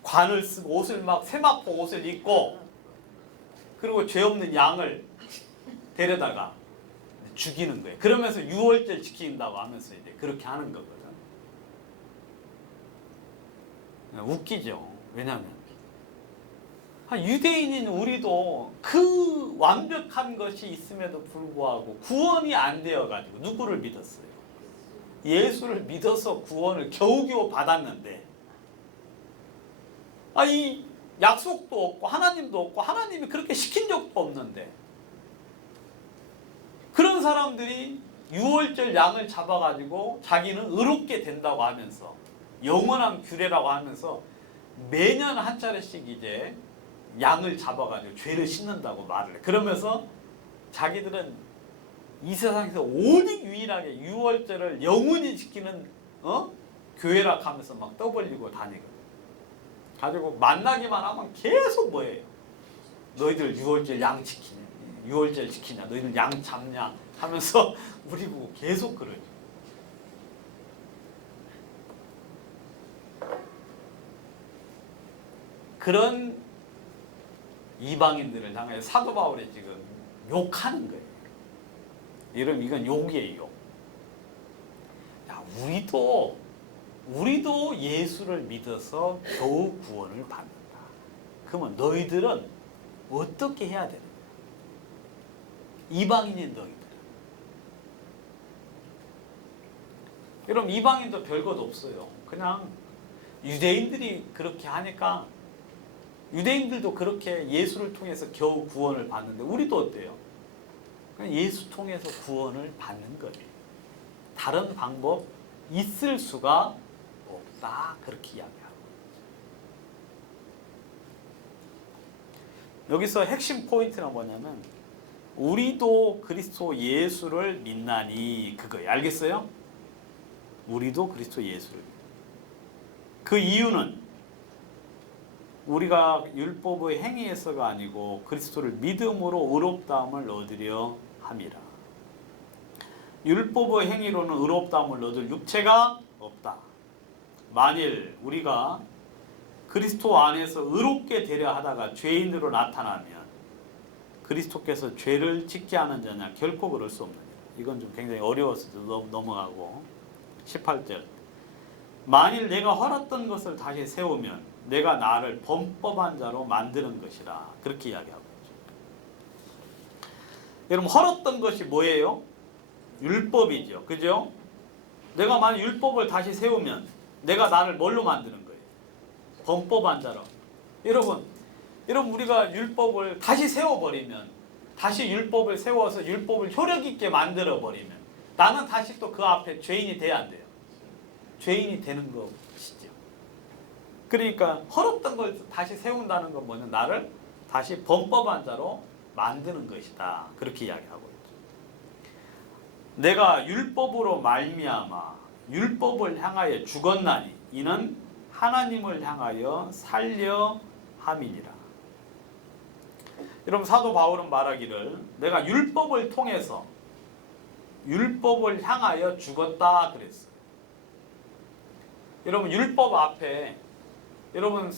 관을 쓰고 옷을 막 세마포 옷을 입고 그리고 죄 없는 양을 데려다가 죽이는 거예요. 그러면서 유월절 지킨다고 하면서 이제 그렇게 하는 거거든. 웃기죠. 왜냐하면 유대인인 우리도 그 완벽한 것이 있음에도 불구하고 구원이 안 되어가지고 누구를 믿었어요? 예수를 믿어서 구원을 겨우겨우 받았는데 이 약속도 없고 하나님도 없고 하나님이 그렇게 시킨 적도 없는데 그런 사람들이 유월절 양을 잡아가지고 자기는 의롭게 된다고 하면서 영원한 규례라고 하면서 매년 한 차례씩 이제 양을 잡아가지고 죄를 씻는다고 말을 해. 그러면서 자기들은 이 세상에서 오직 유일하게 유월절을 영원히 지키는 교회라 하면서 막 떠벌리고 다니거든. 가지고 만나기만 하면 계속 뭐예요? 너희들 유월절 양 지키냐? 유월절 지키냐? 너희들 양 잡냐? 하면서 우리 보고 계속 그러죠. 그런 이방인들을 향해 사도 바울이 지금 욕하는 거예요. 이건 욕이에요. 야, 우리도 예수를 믿어서 겨우 구원을 받는다. 그러면 너희들은 어떻게 해야 되는가? 이방인인 너희들은. 여러분 이방인도 별것 없어요. 그냥 유대인들이 그렇게 하니까 유대인들도 그렇게 예수를 통해서 겨우 구원을 받는데 우리도 어때요? 그냥 예수 통해서 구원을 받는 거예요. 다른 방법 있을 수가 없다. 그렇게 이야기하고 여기서 핵심 포인트는 뭐냐면 우리도 그리스도 예수를 믿나니 그거예요. 알겠어요? 우리도 그리스도 예수를. 그 이유는 우리가 율법의 행위에서가 아니고 그리스도를 믿음으로 의롭다함을 얻으려 함이라. 율법의 행위로는 의롭다함을 얻을 육체가 없다. 만일 우리가 그리스도 안에서 의롭게 되려 하다가 죄인으로 나타나면 그리스도께서 죄를 짓게 하는 자냐 결코 그럴 수 없느니라. 이건 좀 굉장히 어려워서 넘어가고 18절 만일 내가 헐었던 것을 다시 세우면 내가 나를 범법한 자로 만드는 것이라. 그렇게 이야기하고 있죠. 여러분 헐었던 것이 뭐예요? 율법이죠. 그죠? 내가 만약 율법을 다시 세우면 내가 나를 뭘로 만드는 거예요? 범법한 자로. 여러분 우리가 율법을 다시 세워버리면 다시 율법을 세워서 율법을 효력 있게 만들어버리면 나는 다시 또 그 앞에 죄인이 돼야 안 돼요? 죄인이 되는 것이죠. 그러니까 헐었던 걸 다시 세운다는 건 뭐냐? 나를 다시 범법한 자로 만드는 것이다. 그렇게 이야기하고 있죠. 내가 율법으로 말미암아 율법을 향하여 죽었나니 이는 하나님을 향하여 살려 함이니라. 여러분 사도 바울은 말하기를 내가 율법을 통해서 율법을 향하여 죽었다 그랬어요. 여러분 율법 앞에 여러분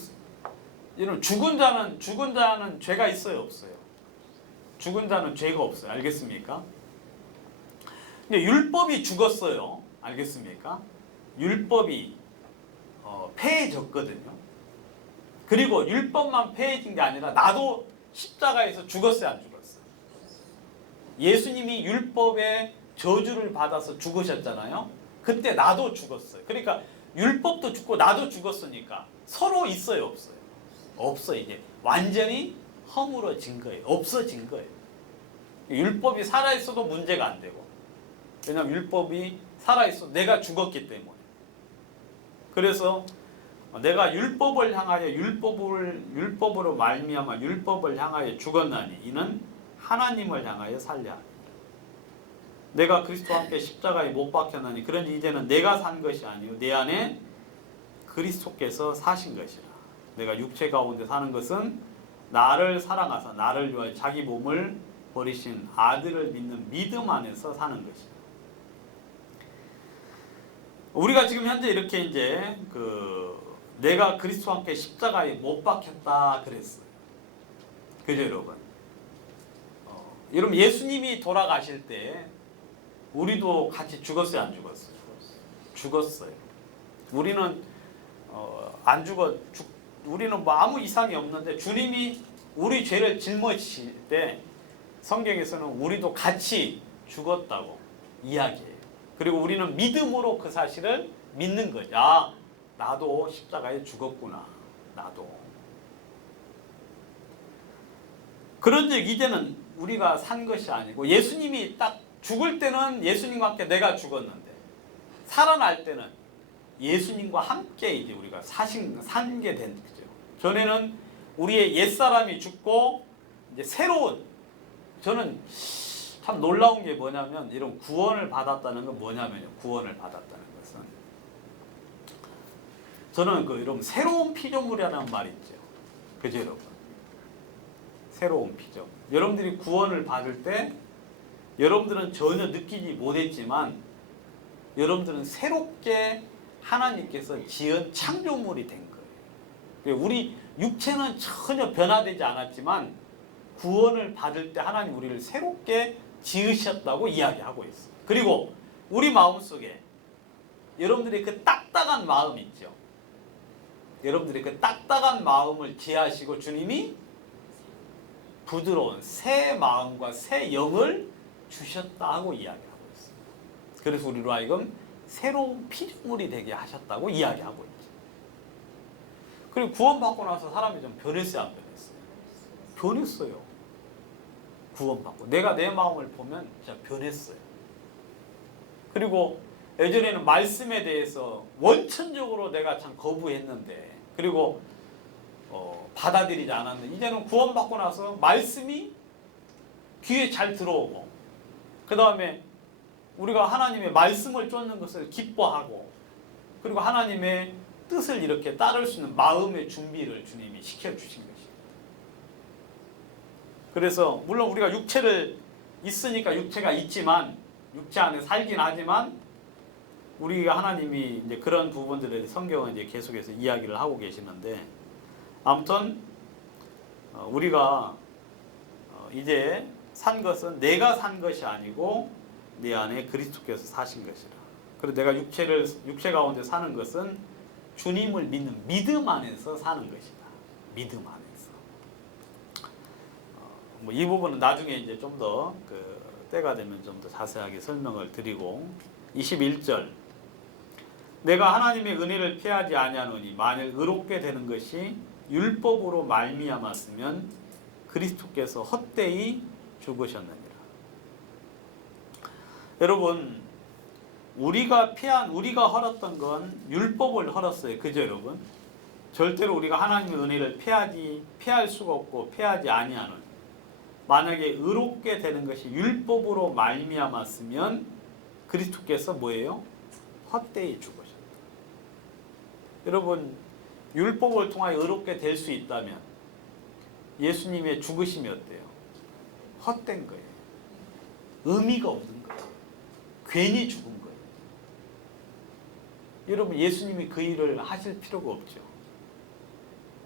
죽은 자는 죄가 있어요 없어요? 죽은 자는 죄가 없어요. 알겠습니까? 근데 율법이 죽었어요. 알겠습니까? 율법이 폐해졌거든요. 그리고 율법만 폐해진 게 아니라 나도 십자가에서 죽었어요, 안 죽었어요? 예수님이 율법의 저주를 받아서 죽으셨잖아요. 그때 나도 죽었어요. 그러니까 율법도 죽고 나도 죽었으니까 서로 있어요, 없어요? 없어. 이제 완전히 허물어진 거예요. 없어진 거예요. 율법이 살아있어도 문제가 안 되고, 왜냐하면 율법이 살아있어 내가 죽었기 때문에. 그래서 내가 율법을 향하여 율법으로 말미암아 율법을 향하여 죽었나니 이는 하나님을 향하여 살려 하니 내가 그리스도와 함께 십자가에 못 박혔나니 그런지 이제는 내가 산 것이 아니요 내 안에 그리스도께서 사신 것이라. 내가 육체 가운데 사는 것은 나를 사랑하사 나를 위하여 자기 몸을 버리신 아들을 믿는 믿음 안에서 사는 것이다. 우리가 지금 현재 이렇게 이제 내가 그리스도와 함께 십자가에 못 박혔다 그랬어요. 그죠, 여러분? 여러분 예수님이 돌아가실 때 우리도 같이 죽었어요, 안 죽었어요? 죽었어요. 우리는 안 우리는 뭐 아무 이상이 없는데 주님이 우리 죄를 짊어지실 때 성경에서는 우리도 같이 죽었다고 이야기해요. 그리고 우리는 믿음으로 그 사실을 믿는 거죠. 아, 나도 십자가에 죽었구나. 나도. 그런즉 이제는 우리가 산 것이 아니고 예수님이 딱 죽을 때는 예수님과 함께 내가 죽었는데 살아날 때는 예수님과 함께 이제 우리가 산게 된 거죠. 전에는 우리의 옛사람이 죽고 이제 새로운, 저는 참 놀라운 게 뭐냐면 이런 구원을 받았다는 건 뭐냐면요. 구원을 받았다는 것은 저는 여러분 새로운 피조물이라는 말이 있죠. 그죠, 여러분? 새로운 피조. 여러분들이 구원을 받을 때 여러분들은 전혀 느끼지 못했지만 여러분들은 새롭게 하나님께서 지은 창조물이 된 거예요. 우리 육체는 전혀 변화되지 않았지만 구원을 받을 때 하나님 우리를 새롭게 지으셨다고 이야기하고 있어요. 그리고 우리 마음속에 여러분들의 그 딱딱한 마음 있죠. 여러분들의 그 딱딱한 마음을 제하시고 주님이 부드러운 새 마음과 새 영을 주셨다고 이야기하고 있어요. 그래서 우리로 하여금 새로운 피조물이 되게 하셨다고 이야기하고 있죠. 그리고 구원받고 나서 사람이 좀 변했어요, 안 변했어요? 변했어요. 구원받고 내가 내 마음을 보면 진짜 변했어요. 그리고 예전에는 말씀에 대해서 원천적으로 내가 참 거부했는데 그리고 받아들이지 않았는데 이제는 구원받고 나서 말씀이 귀에 잘 들어오고 그 다음에 우리가 하나님의 말씀을 쫓는 것을 기뻐하고 그리고 하나님의 뜻을 이렇게 따를 수 있는 마음의 준비를 주님이 시켜주신 것입니다. 그래서 물론 우리가 육체를 있으니까 육체가 있지만 육체 안에 살긴 하지만 우리가 하나님이 이제 그런 부분들에 성경은 이제 계속해서 이야기를 하고 계시는데 아무튼 우리가 이제 산 것은 내가 산 것이 아니고 내 안에 그리스도께서 사신 것이라. 그리고 내가 육체 가운데 사는 것은 주님을 믿는 믿음 안에서 사는 것이다. 믿음 안에서. 이 부분은 나중에 이제 좀 더 때가 되면 좀 더 자세하게 설명을 드리고 21절 내가 하나님의 은혜를 피하지 아니하노니 만일 의롭게 되는 것이 율법으로 말미암았으면 그리스도께서 헛되이 죽으셨느니라. 여러분 우리가 헐었던 건 율법을 헐었어요. 그죠, 여러분? 절대로 우리가 하나님의 은혜를 피할 수가 없고 피하지 아니하는 만약에 의롭게 되는 것이 율법으로 말미암았으면 그리스도께서 뭐예요? 헛되이 죽으셨다. 여러분 율법을 통하여 의롭게 될 수 있다면 예수님의 죽으심이 어때요? 헛된 거예요. 의미가 없는 거예요. 괜히 죽은 거예요. 여러분 예수님이 그 일을 하실 필요가 없죠.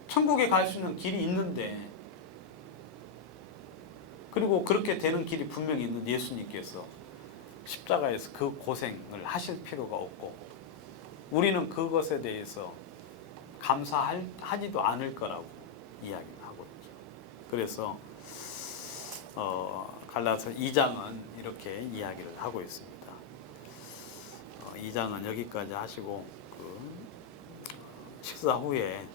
천국에 갈 수 있는 길이 있는데 그리고 그렇게 되는 길이 분명히 있는 예수님께서 십자가에서 그 고생을 하실 필요가 없고 우리는 그것에 대해서 감사하지도 않을 거라고 이야기를 하고 있죠. 그래서 갈라서 2장은 이렇게 이야기를 하고 있습니다. 2장은 여기까지 하시고 그 식사 후에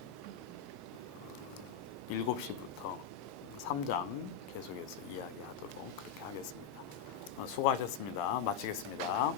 7시부터 3장 계속해서 이야기하도록 그렇게 하겠습니다. 수고하셨습니다. 마치겠습니다.